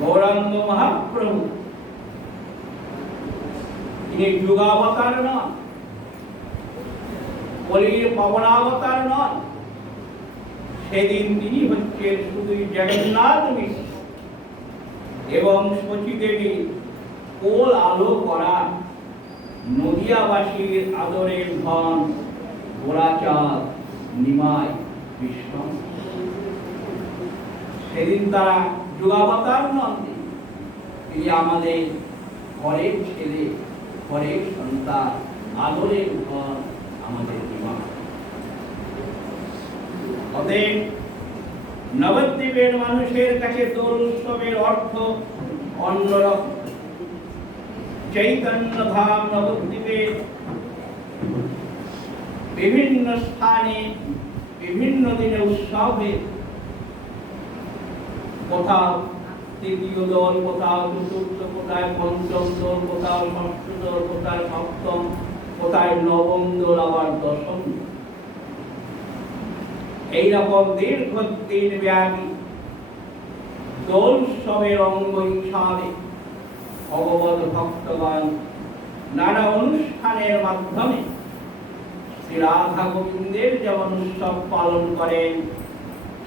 গৌরাঙ্গ মহাপ্রভু তিনি যুগাবতার নন, কলির পবনাবতার নন। সেদিন তিনি হচ্ছেন শুধু জগন্নাথ মিশ্র এবং শচী দেবী কোল আলো করা নদিয়াবাসীর আদরের ধন গোড়াচাঁদ নিমাই কৃষ্ণ। সেদিন তারা যুগাবতার নন, তিনি আমাদের ঘরের ছেলে, ঘরের সন্তান, আদরের ধন আমাদের নিমাই। অতএব নবদ্বীপের মানুষের কাছে দোল উৎসবের অর্থ অন্যরকম। চৈতন্য ধাম নবদ্বীপে বিভিন্ন স্থানে বিভিন্ন দিনে উৎসবে, কোথাও তৃতীয় দল, কোথাও চতুর্থ, কোথায় পঞ্চম দল, কোথাও ষষ্ঠ দল, কোথায় সপ্তম, কোথায় নবম দল, আবার দশম। এইরকম দীর্ঘদিন ব্যাপী দোল উৎসবের অঙ্গ হিসাবে ভগবত ভক্তগণ নানা অনুষ্ঠানের মাধ্যমে শ্রী রাধা গোবিন্দের যেমন উৎসব পালন করেন,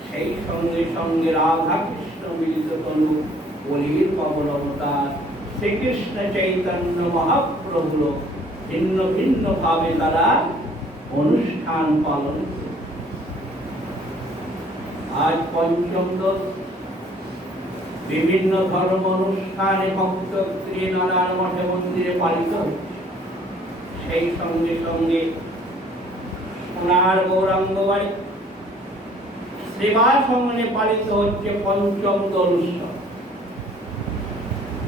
সেই সঙ্গে সঙ্গে রাধা কৃষ্ণ মিলিত তনু কলির পবন অবতার শ্রীকৃষ্ণ চৈতন্য মহাপ্রভুর ভিন্ন ভিন্ন ভাবে তারা অনুষ্ঠান পালন করে। আজ পঞ্চম দল বিভিন্ন ধর্ম অনুষ্ঠানে ভক্ত নানান মঠে মন্দিরে পালিত হচ্ছে। সেই সঙ্গে সঙ্গে সোনার গৌরাঙ্গ বাড়ি সেবা সঙ্গে পালিত হচ্ছে পঞ্চম দোল উৎসব।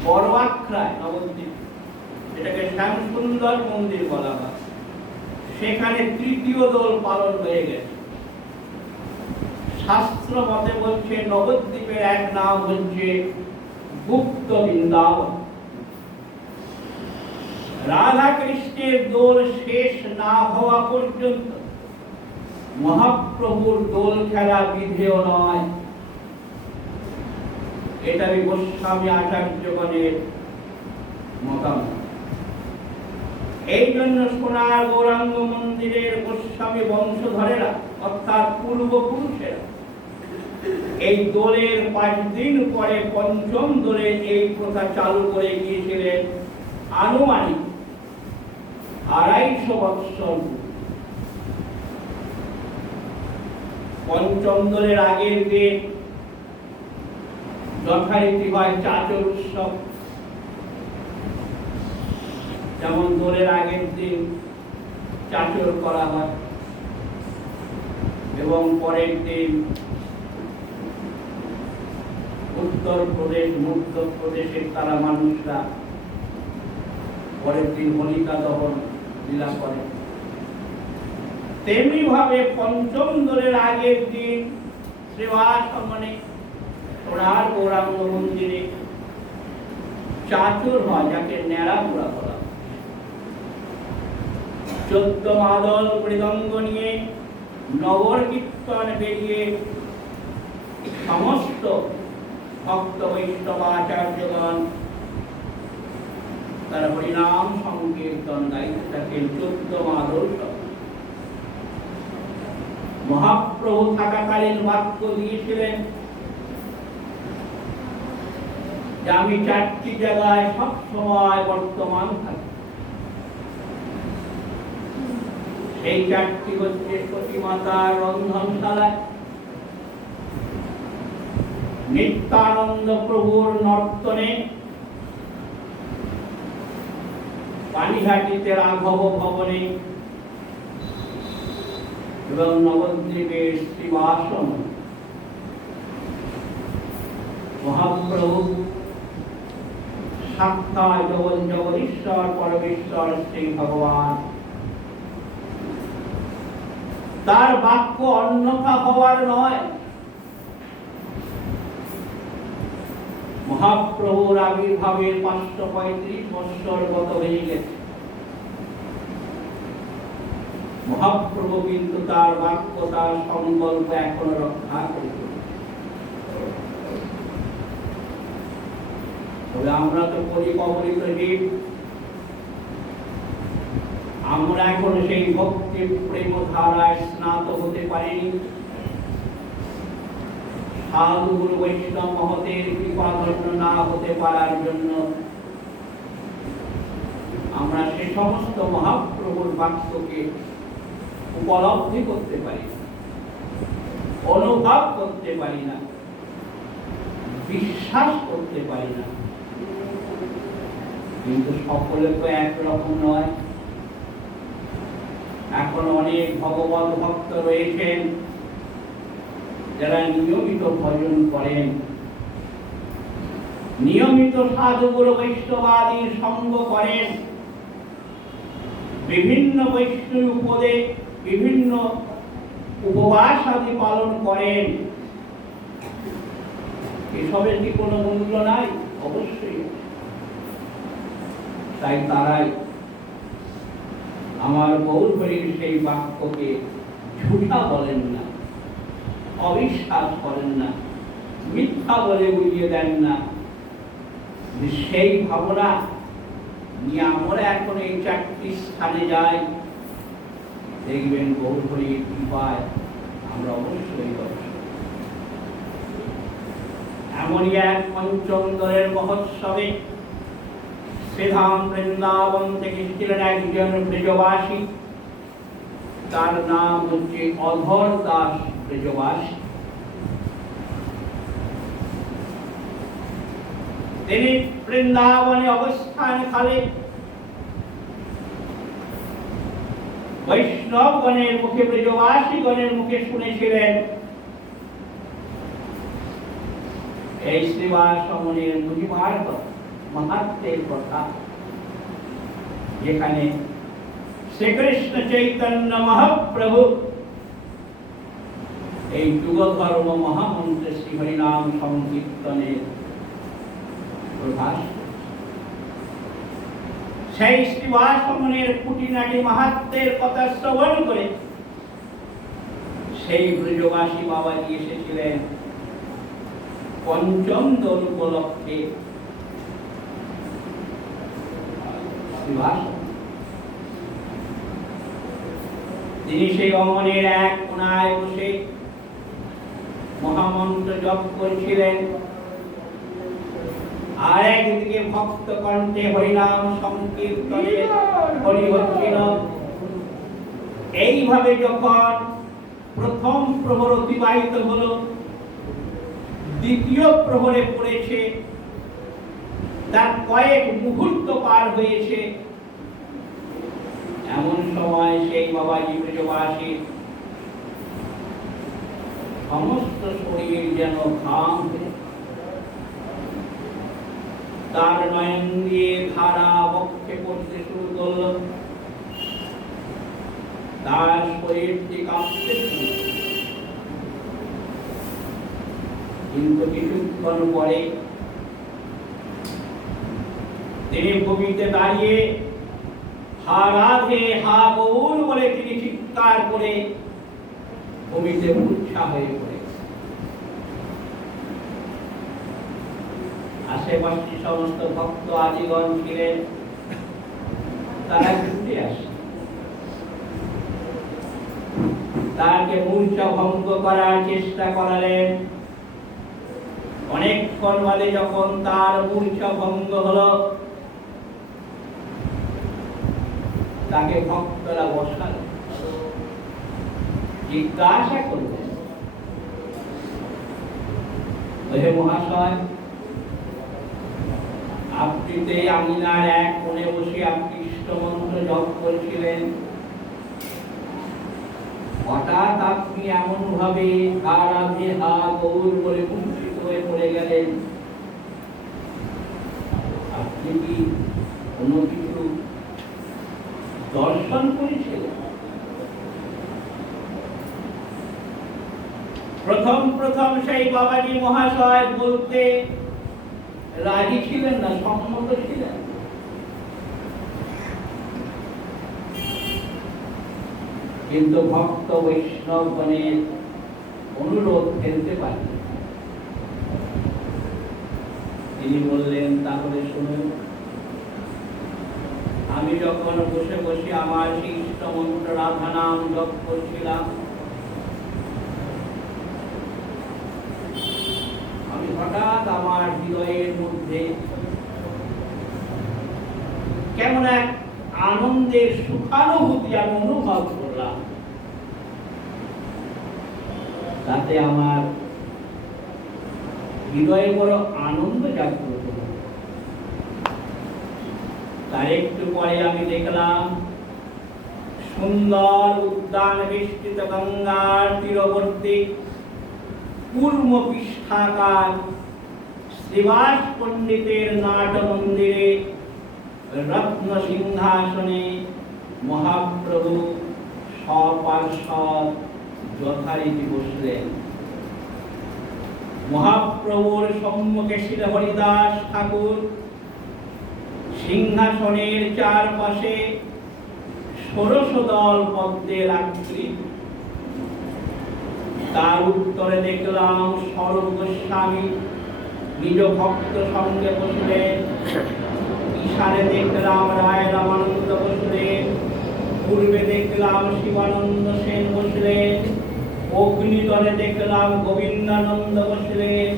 বড়বাখরায় নবদ্বীপ, এটাকে শ্যামসুন্দর মন্দির বলা হয়, সেখানে তৃতীয় দোল পালন হয়ে গেছে। শাস্ত্র মতে বলছে নবদ্বীপের এক নাম হচ্ছে গুপ্ত বৃন্দাবন। রাধা কৃষ্ণের দোল শেষ না হওয়া পর্যন্ত মহাপ্রভুর দোল খেলা বিধেয় নয়। এটা গোস্বামী আচার্যগণের মতামত। এই জন্য সোনার গৌরাঙ্গ মন্দিরের গোস্বামী বংশধরেরা অর্থাৎ পূর্বপুরুষেরা এই দোলের 5 দিন পরে পঞ্চম দোলে এই প্রথা চালু করে গিয়েছিলেন আনুমানিক 250 বৎসর। পঞ্চম দোলের আগের দিন যথারীতি হয় চাচর উৎসব। যেমন দোলের আগের দিন চাচর করা হয় এবং পরের দিন উত্তরপ্রদেশ, মধ্যপ্রদেশের তারা মানুষরা পরের দিন হোলিকা দহন লীলা করে। তেমনি ভাবে পঞ্চম দোলের আগের দিন শ্রীবাসমনে সোনার গৌরাঙ্গ মন্দিরে চাচর হয়, যাকে ন্যাড়া পুরা বলা। 14 মাদল মৃদঙ্গ নিয়ে নগর কীর্তন বেরিয়ে সমস্ত ভক্ত বৈষ্ণব আচার্যগণ তারা হরিনাম সংকীর্তন গাইতে থাকেন। 14 মাদল মহাপ্রভু থাকাকালীন বাক্য দিয়েছিলেন যে আমি 4টি জায়গায় সব সময় বর্তমান থাকি। সেই 4টি হচ্ছে সতী মাতার রন্ধনশালায়, নিত্যানন্দ প্রভুর নর্তনে, পানিঘাটিতে রাঘব ভবনে এবং নবদ্বীপের শ্রীবাসন। মহাপ্রভু সাক্ষাৎ জগদীশ্বর পরমেশ্বর শ্রী ভগবান, তার বাক্য অন্যথা হওয়ার নয়। মহাপ্রভুর আবির্ভাবের 535 বৎসর গত হয়ে গেছে। মহাপ্রভু কিন্তু তার বাক্য, তার সংকল্প এখনো রক্ষা করেছে। তবে আমরা তো পরিকবলিত জীব, আমরা এখন সেই ভক্তি প্রেম ধারায় স্নাত হতে পারিনি। সাধু গুরু বৈষ্ণব মহতের কৃপাধন্য না হতে পারার জন্য আমরা সে সমস্ত মহাপ্রভুর বাক্যকে উপলব্ধি করতে পারি না, অনুভব করতে পারি না, বিশ্বাস করতে পারি না। কিন্তু সকলে তো একরকম নয়। এখন অনেক ভগবত ভক্ত রয়েছেন যারা নিয়মিত ভজন করেন, নিয়মিত সাধুগুরু বৈষ্ণবাদীর সঙ্গ করেন, বিভিন্ন বৈষ্ণব উপদে বিভিন্ন উপবাস আদি পালন করেন। এসবের কি কোনো মূল্য নাই? অবশ্যই। তাই তারাই আমার গৌরহরির সেই বাক্যকে ঝুঠা বলেন না, অবিশ্বাস করেন না, মিথ্যা বলে উড়িয়ে দেন না। সেই ভাবনা নিয়ে আমরা এখন এই 4টি স্থানে যাই, দেখবেন গৌরহরির কৃপায় আমরা অবশ্যই দর্শন। এমনই এক পঞ্চম দলের মহোৎসবে শ্রীধাম বৃন্দাবন থেকে এসেছিলেন একজন ব্রজবাসী, তার নাম হচ্ছে অধর দাস ব্রজবাসী। তিনি বৃন্দাবনে অবস্থানকালে বৈষ্ণবগণের মুখে, ব্রজবাসীগণের মুখে শুনেছিলেন এই শ্রীবাস সমনের মহিমার কথা, মাহাত্ম্যের কথা, যেখানে শ্রীকৃষ্ণ চৈতন্য মহাপ্রভু এই যুগধর্ম মহামন্ত্র শ্রী হরিনাম সংকীর্তনের প্রভাস। সেই শ্রীবাস সমনের খুঁটিনাটি মাহাত্ম্যের কথা শ্রবণ করে সেই ব্রজবাসী বাবাজি এসেছিলেন পঞ্চম দোল উপলক্ষে তিনি সেই অমনের এক কোণায় বসে মহামন্ত্র জপ করছিলেন, আর একদিকে ভক্ত কণ্ঠে হরিনাম সংকীর্তনে হরি হচ্ছিল। এইভাবে যখন প্রথম প্রহর অতিবাহিত হলো, দ্বিতীয় প্রহরে পড়েছে, তার কয়েক মুহূর্ত পার হয়েছে, এমন সময় সেই বাবাজি ব্রজবাসী সমস্ত শরীর যেন ঘাম, তার নয়ন দিয়ে ধারা বক্ষে পড়তে শুরু করল, তার শরীরটি কাঁপতে শুরু। কিন্তু কিছুক্ষণ পরে তিনি ভূমিতে দাঁড়িয়ে হা রাধে হা গৌর বলে তিনি চিৎকার করে ভূমিতে মূর্ছা হয়ে পড়ে। আশেপাশে সমস্ত ভক্ত আজীবন ছিলেন, তারা ছুটে আসে, তাকে মূর্ছা ভঙ্গ করার চেষ্টা করালেন। অনেকক্ষণ বাদে যখন তার মূর্ছা ভঙ্গ হলো, তাকে ভক্তরা বসাল, জিজ্ঞাসা করলেন, হে মহাশয়, আপনি তো এই আঙিনার এক কোণে বসে আপনি ইষ্টমন্ত্র জপ করছিলেন, হঠাৎ আপনি এমন ভাবে হা রাধে হা গৌর বলে মূর্ছিত হয়ে পড়ে গেলেন। আপনি কি কোনো কিছু দর্শন করেছিলেন? প্রথম সেই বাবাজি মহাশয় বলতে রাজি ছিলেন না, সম্মত ছিলেন। কিন্তু ভক্ত বৈষ্ণবগণের অনুরোধ ফেলতে পারেন। তিনি বললেন, তাহলে শুনুন, আমি যখন বসে বসে আমার ইষ্ট মন্ত্র রাধা নাম জপ করছিলাম, আমি হঠাৎ আমার হৃদয়ের মধ্যে কেমন এক আনন্দের সুখানুভূতি আমি অনুভব করলাম। তাতে আমার হৃদয়ে বড় আনন্দ জাগ্রত হল। তার একটু পরে আমি দেখলাম সুন্দর উদ্যান বেষ্টিত গঙ্গার তীরবর্তী পূর্ব পৃষ্ঠাকার শ্রীবাস পণ্ডিতের নাট মন্দিরে রত্ন সিংহাসনে মহাপ্রভু সপার্ষদ যথারীতি বসলেন। মহাপ্রভুর সম্মুখে ছিল হরিদাস ঠাকুর। সিংহাসনের চারপাশে ষোড়শদল পদ্মের আকৃতি। তার উত্তরে দেখলাম স্বরূপ গোস্বামী নিজ ভক্ত সঙ্গে বসলেন। ঈশানে দেখলাম রায় রামানন্দ বসলেন। পূর্বে দেখলাম শিবানন্দ সেন বসলেন। অগ্নিদলে দেখলাম গোবিন্দানন্দ বসলেন।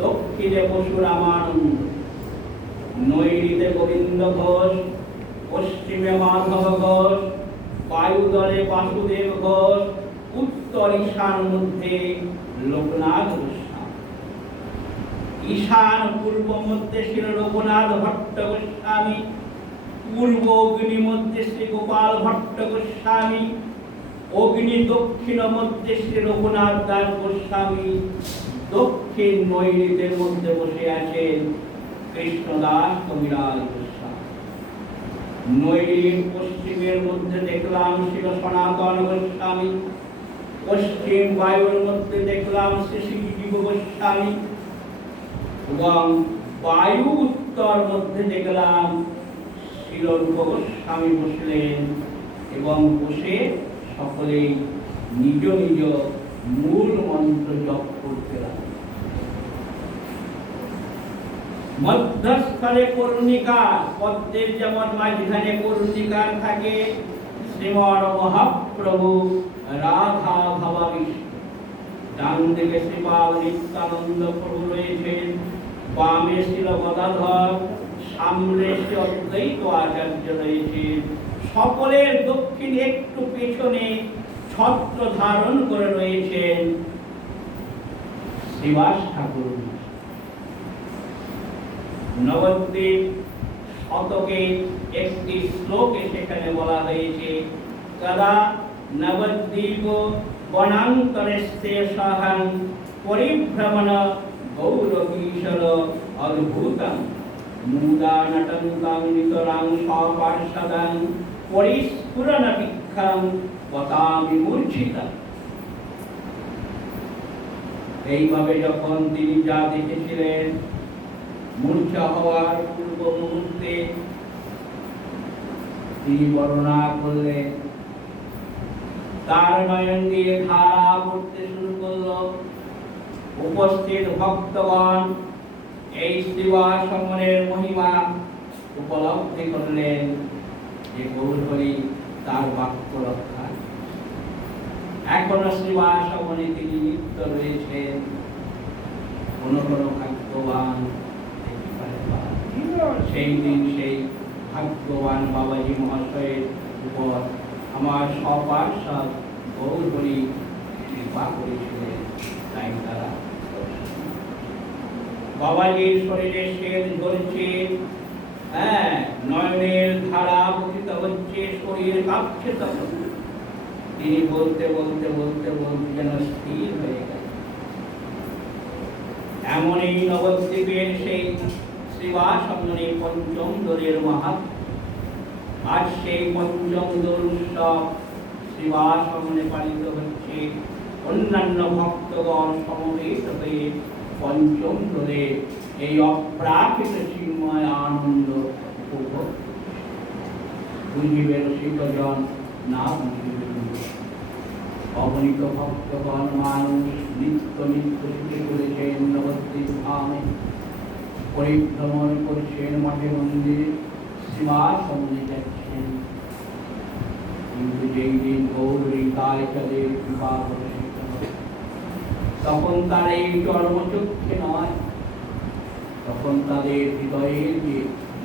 দক্ষিণে বসু রামানন্দ, নৈরিতে গোবিন্দ ঘোষ, পশ্চিমে মাধব ঘোষ, বায়ুদলে বাসুদেব ঘোষ, উত্তর ঈশান মধ্যে লোকনাথ গোস্বামী। ঈশান পূর্ব মধ্যে ছিল রঘুনাথ ভট্ট গোস্বামী। পূর্ব অগ্নি মধ্যে শ্রী গোপাল ভট্ট গোস্বামী। অগ্নি দক্ষিণ মধ্যে শ্রী রঘুনাথ দাস গোস্বামী। দক্ষিণ নৈরিতের মধ্যে বসে আছেন কৃষ্ণদাস কবিরাজ গোস্বামী। নৈরিত পশ্চিমের মধ্যে দেখলাম শ্রী সনাতন গোস্বামী। পশ্চিম বায়ুর মধ্যে দেখলাম শ্রী শ্রীজীব গোস্বামী এবং বায়ু উত্তর মধ্যে দেখলাম শ্রীরূপ গোস্বামী বসলেন এবং বসে সকলেই নিজ নিজ মূল মন্ত্র জপ করতে লাগলেন। মধ্যস্থলে কর্ণিকার, পদ্মের যেমন মাঝখানে কর্ণিকার থাকে, শ্রীমন মহাপ্রভু রাধা ভাবাবিষ্ট। ডান দিকে শ্রীপাদ নিত্যানন্দ প্রভু রয়েছেন, বামে ছিল গদাধর, সামনে শ্রী অদ্বৈত আচার্য রয়েছেন। সকলের দক্ষিণে একটু পেছনে ছত্র ধারণ করে রয়েছেন শ্রীবাস ঠাকুর। নবদ্বীপ শতকে একটি শ্লোকে সেখানে বলা হয়েছে, তদা নবদ্বীপ বনান্তরেস্তে সহং পরিভ্রমণ গৌরকীশর অদ্ভুতং মুদা নটন্তং নিতরাং সপার্ষদং পরিস্ফুরণ বিক্ষং পতামি মূর্ছিতং। এইভাবে যখন তিনি যা দেখেছিলেন, মূর্ছা হওয়ার পূর্ব মুহূর্তে তিনি বর্ণনা করলেন। তার নয়ন দিয়ে ধারা পড়তে শুরু করল। উপস্থিত ভক্তগণ এই শ্রীবাসমনের মহিমা উপলব্ধি করলেন যে গৌরহরি তার বাক্য রক্ষা। এখনো শ্রীবাসমনে তিনি নিত্য রয়েছেন। কোন কোন ভাগ্যবান সেই দিন সেই ভাগ্যবান বাবাজি মহাশয়ের উপর আমার সপার্ষদ গৌরহরি কৃপা করেছিলেন। তাই তারা বাবাজির শরীরে শ্বেত ঝরছে, নয়নের ধারা পতিত হচ্ছে, শরীর কাঁপছে। তখন তিনি বলতে বলতে বলতে বলতে যেন স্থির হয়ে গেল। এমন এই নবদ্বীপের সেই শ্রীবাসমনে পঞ্চম দোলের মাহাত্ম্য। আজ সেই পঞ্চম দোল উৎসব শ্রীবাসমনে পালিত হচ্ছে। অন্যান্য ভক্তগণ সমবেত হয়ে পঞ্চম দোলে এই অপ্রাকৃত চিন্ময় আনন্দ উপভোগ। বুঝিবে রসিকজন, না বুঝিবে অগণিত ভক্তগণ মানুষ নিত্য নিত্য ছুটে চলেছেন নবদ্বীপ ধামে, পরিভ্রমণ করছেন মঠে মন্দিরে। সীমাসমনে যাচ্ছেন, কিন্তু যেই দিন গৌরিকায় চলে কৃপা বর্ষিত হয়, তখন তার এই চর্মচক্ষে নয়, তখন তাদের হৃদয়ের যে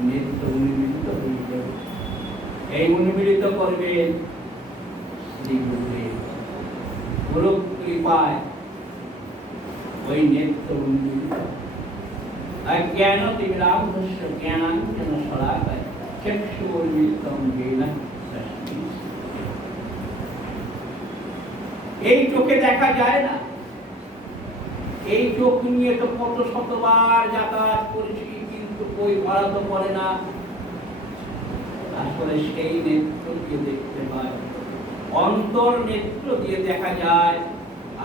নেত্র উন্মিলিত হয়ে যাবে। এই উন্মিলিত করবেন শ্রী গুরুদেব। গুরু কৃপায় ওই নেত্র উন্মিলিত। অজ্ঞান তিমিরান্ধস্য জ্ঞানাঞ্জন শলাকায় চক্ষুর্মিলিতং येन তস্मै। এই চোখে দেখা যায় না, এই চোখ নিয়ে তো কত শতবার যাতায়াত করেছি, কিন্তু কই ধরা তো পড়ে না। আসলে সেই নেত্র দিয়ে দেখতে হয়, অন্তর নেত্র দিয়ে দেখা যায়।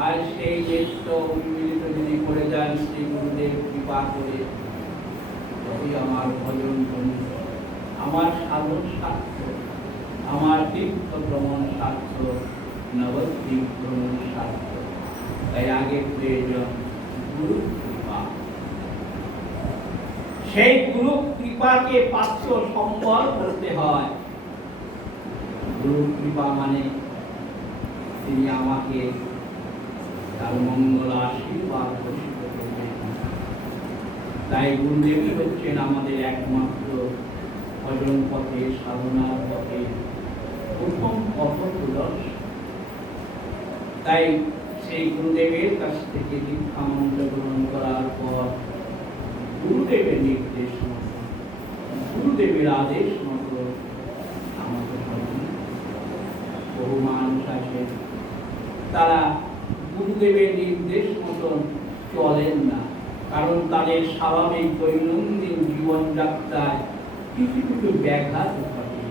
আর সেই নেত্র উন্মিলিত যদি করে যান শ্রী গুরুদেব কৃপা করে, তবে আমার ভজন ধন্য, আমার সাধন সার্থক, আমার তীর্থ ভ্রমণ সার্থক, নবদ্বীপ ভ্রমণ সার্থক। তাই আগে প্রয়োজন গুরু কৃপা। সেই গুরু কৃপাকে পাত্র সম্বল করতে হয়। গুরু কৃপা মানে তিনি আমাকে তার মঙ্গল আশীর্বাদ ঘোষিত করবেন। তাই গুরুদেবই হচ্ছেন আমাদের একমাত্র ভজন পথে, সাধনার পথে প্রথম পথপ্রদর্শক। তাই সেই গুরুদেবের কাছ থেকে দীক্ষা মন্ত্র গ্রহণ করার পর গুরুদেবের নির্দেশ মতো, গুরুদেবের আদেশ মতো আমাকে ভজন। বহু মানুষ আছে তারা গুরুদেবের নির্দেশ মতন চলেন না, কারণ তাদের স্বাভাবিক দৈনন্দিন জীবনযাত্রায় কিছু কিছু ব্যাঘাত ঘটে।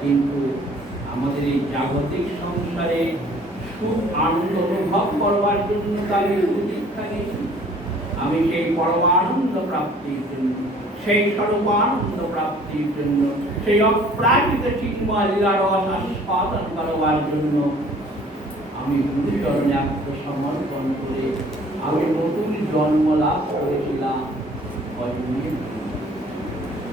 কিন্তু আমাদের এই জাগতিক সংসারে সুখ আনন্দ অনুভব করবার জন্য তাদের দীক্ষা নিয়েছি। আমি সেই পরমানন্দ প্রাপ্তির জন্য, সেই সর্বানন্দ প্রাপ্তির জন্য, সেই অপ্রাকৃত চিন্ময় লীলার রস আস্বাদন করবার জন্য আমি গুরুচরণে আত্মসমর্পণ করে আমি নতুন জন্ম লাভ করেছিলাম ভজনের।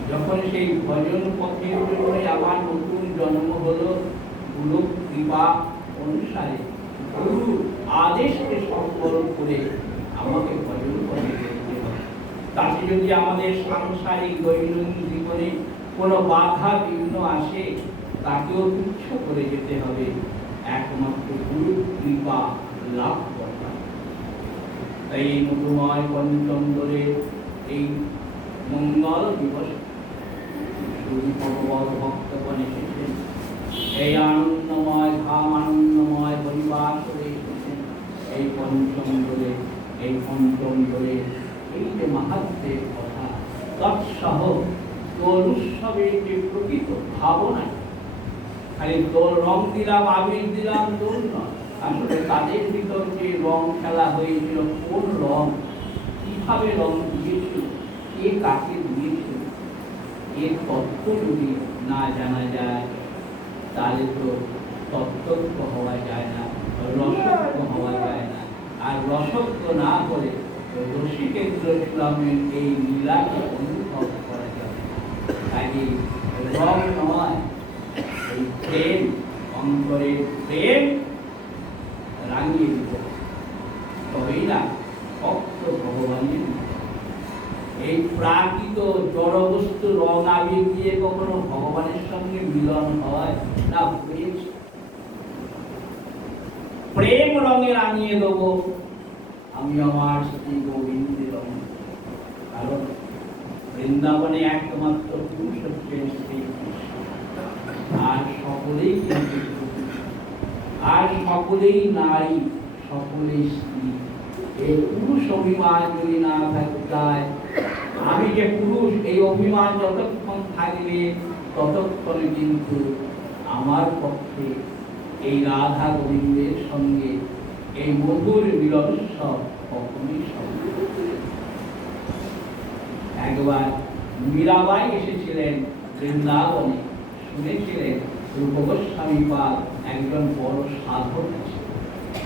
যখন সেই ভজন পথের জন্য আমার নতুন জন্ম হলো, গুরু কৃপা অনুসারে গুরু আদেশকে সম্বরণ করে আমাকে ভজন পথে যেতে হবে। তাতে যদি আমাদের সাংসারিক দৈনন্দিন জীবনে কোনো বাধা বিঘ্ন আসে, তাকেও তুচ্ছ করে যেতে হবে, একমাত্র গুরু কৃপা লাভ করতে। তাই এই মধুময় পঞ্চমদলের এই মঙ্গল দিবস ভগবত ভক্তগণ এসেছেন, এই আনন্দময় ধাম, আনন্দময় পরিবার করে এসেছেন। এই পঞ্চমদলে, এই পঞ্চম দলে এই যে মাহাত্ম্যের কথা, তৎসহ দোল উৎসবের যে প্রকৃত ভাবনা, খালি দোল রং দিলাম, আবির দিলাম, দোল নয়। আসলে তাদের ভিতর যে রং খেলা হয়েছিল, কোন রং, কিভাবে রং দিয়েছিল, কে কাকে দিয়েছিল, এর তত্ত্ব যদি না জানা যায়, তাহলে তো তত্ত্ব হওয়া যায় না, রসজ্ঞ হওয়া যায় না। আর রসজ্ঞ না হলে রসিকেন্দ্র চূড়ামের এই লীলাকে অনুভব করা যাবে। তাই রং নয়, এই প্রেম, অন্তরের প্রেম রাঙিয়ে দিত, তবেই না ভক্ত ভগবানের। এই প্রাকৃত জড়বস্তু রং আবির দিয়ে কখনো ভগবানের সঙ্গে মিলন হয় না? প্রেম রঙে রাঙিয়ে দেব আমি আমার শ্রী গোবিন্দের রঙ। কারণ বৃন্দাবনে একমাত্র পুরুষ হচ্ছেন শ্রীকৃষ্ণ, আর সকলেই কিন্তু আর সকলেই নারী, সকলেই স্ত্রী। এই পুরুষ অভিমান যদি না থাকে, আমি যে পুরুষ, এই অভিমান যতক্ষণ থাকবে ততক্ষণে কিন্তু আমার পক্ষে এই রাধা গোবিন্দের সঙ্গে এই মধুর মিলন কখনোই সম্ভব। একবার মীরাবাই এসেছিলেন বৃন্দাবনে, শুনেছিলেন রূপ গোস্বামী পাদ একজন বড় সাধক আছে,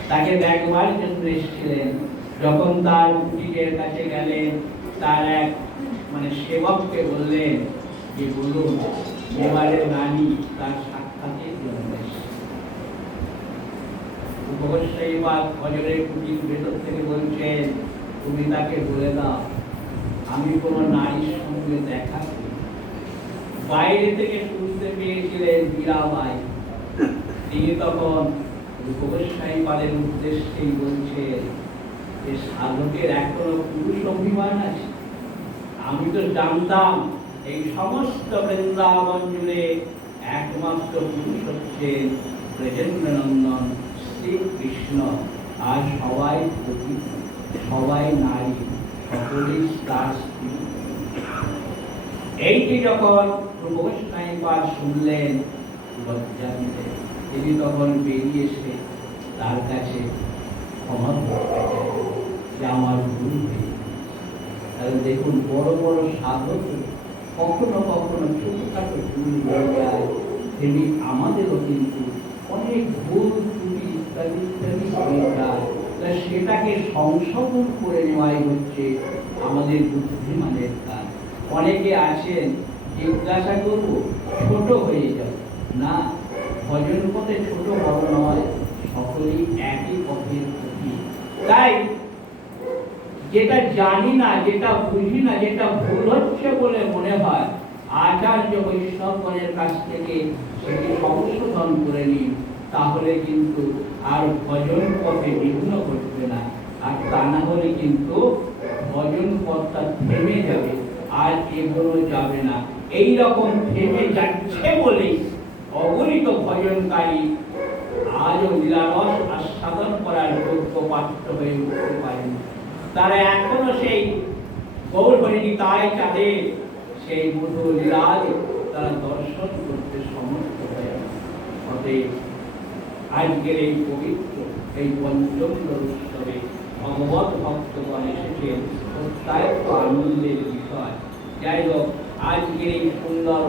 তাকে দেখবার জন্য এসেছিলেন। যখন তার কুটিরের কাছে গেলেন, তার এক সেবককে বললেন যে বলুন এবারে রানী তার সাক্ষাতের জন্য উপবস্য এবার ফজরের কুটির ভেতর থেকে বলছেন, তুমি তাকে বলে দাও আমি কোনো নারীর সঙ্গে দেখা করি। বাইরে থেকে শুনতে পেয়েছিলেন মীরাবাই। তিনি তখন উপবস্যাইপাদের উদ্দেশ্যেই বলছেন যে সাধকের এখনো পুরুষ অভিমান আছে। আমি তো জানতাম এই সমস্ত বৃন্দাবন জুড়ে একমাত্র পুরুষ হচ্ছেন ব্রজেন্দ্রনন্দন শ্রীকৃষ্ণ। আর সবাই পতিত, সবাই নারী, সকলেই তার স্ত্রী। এইটি যখন উপবস্যাইপাদ শুনলেন লজ্জান্বিত, তিনি তখন বেরিয়ে এসে তার কাছে ক্ষমা করতে যে আমার ভুল হয়ে। তাহলে দেখুন বড় বড় সাধক কখনো কখনো ছোটখাটো ভুল হয়ে যায়, তেমনি আমাদেরও কিন্তু অনেক ভুল ত্রুটি ইত্যাদি ইত্যাদি হয়ে যায়। সেটাকে সংশোধন করে নেওয়াই হচ্ছে আমাদের বুদ্ধিমানের কাজ। অনেকে আছেন জিজ্ঞাসা করবো ছোট হয়ে যাবে না, ভজন পথে ছোট বড় নয়, সকলেই একই পথের প্রতি। তাই যেটা জানি না, যেটা বুঝি না, যেটা ভুল হচ্ছে বলে মনে হয়, আচার্য বৈষ্ণবগণের কাছ থেকে সেটি সংশোধন করে নিন, তাহলে কিন্তু আর ভজন পথে বিঘ্ন ঘটবে না। আর তা না হলে কিন্তু ভজন পথটা থেমে যাবে, আর এগোনো যাবে না। এই রকম থেমে যাচ্ছে বলেই অগণিত ভজনকারী আজও লীলারস আস্বাদন করার যোগ্য পাত্র হয়ে উঠতে পারেনি। তারা এখনো সেই গৌরহরিণী তাই চাঁদে সেই মধুর লীলাজ তারা দর্শন করতে সমর্থ হয়ে। অতএব আজকের এই পবিত্র এই পঞ্চম উৎসবে ভগবত ভক্তগণ এসেছেন, অত্যন্ত আনন্দের বিষয়। যাই হোক, আজকের এই সুন্দর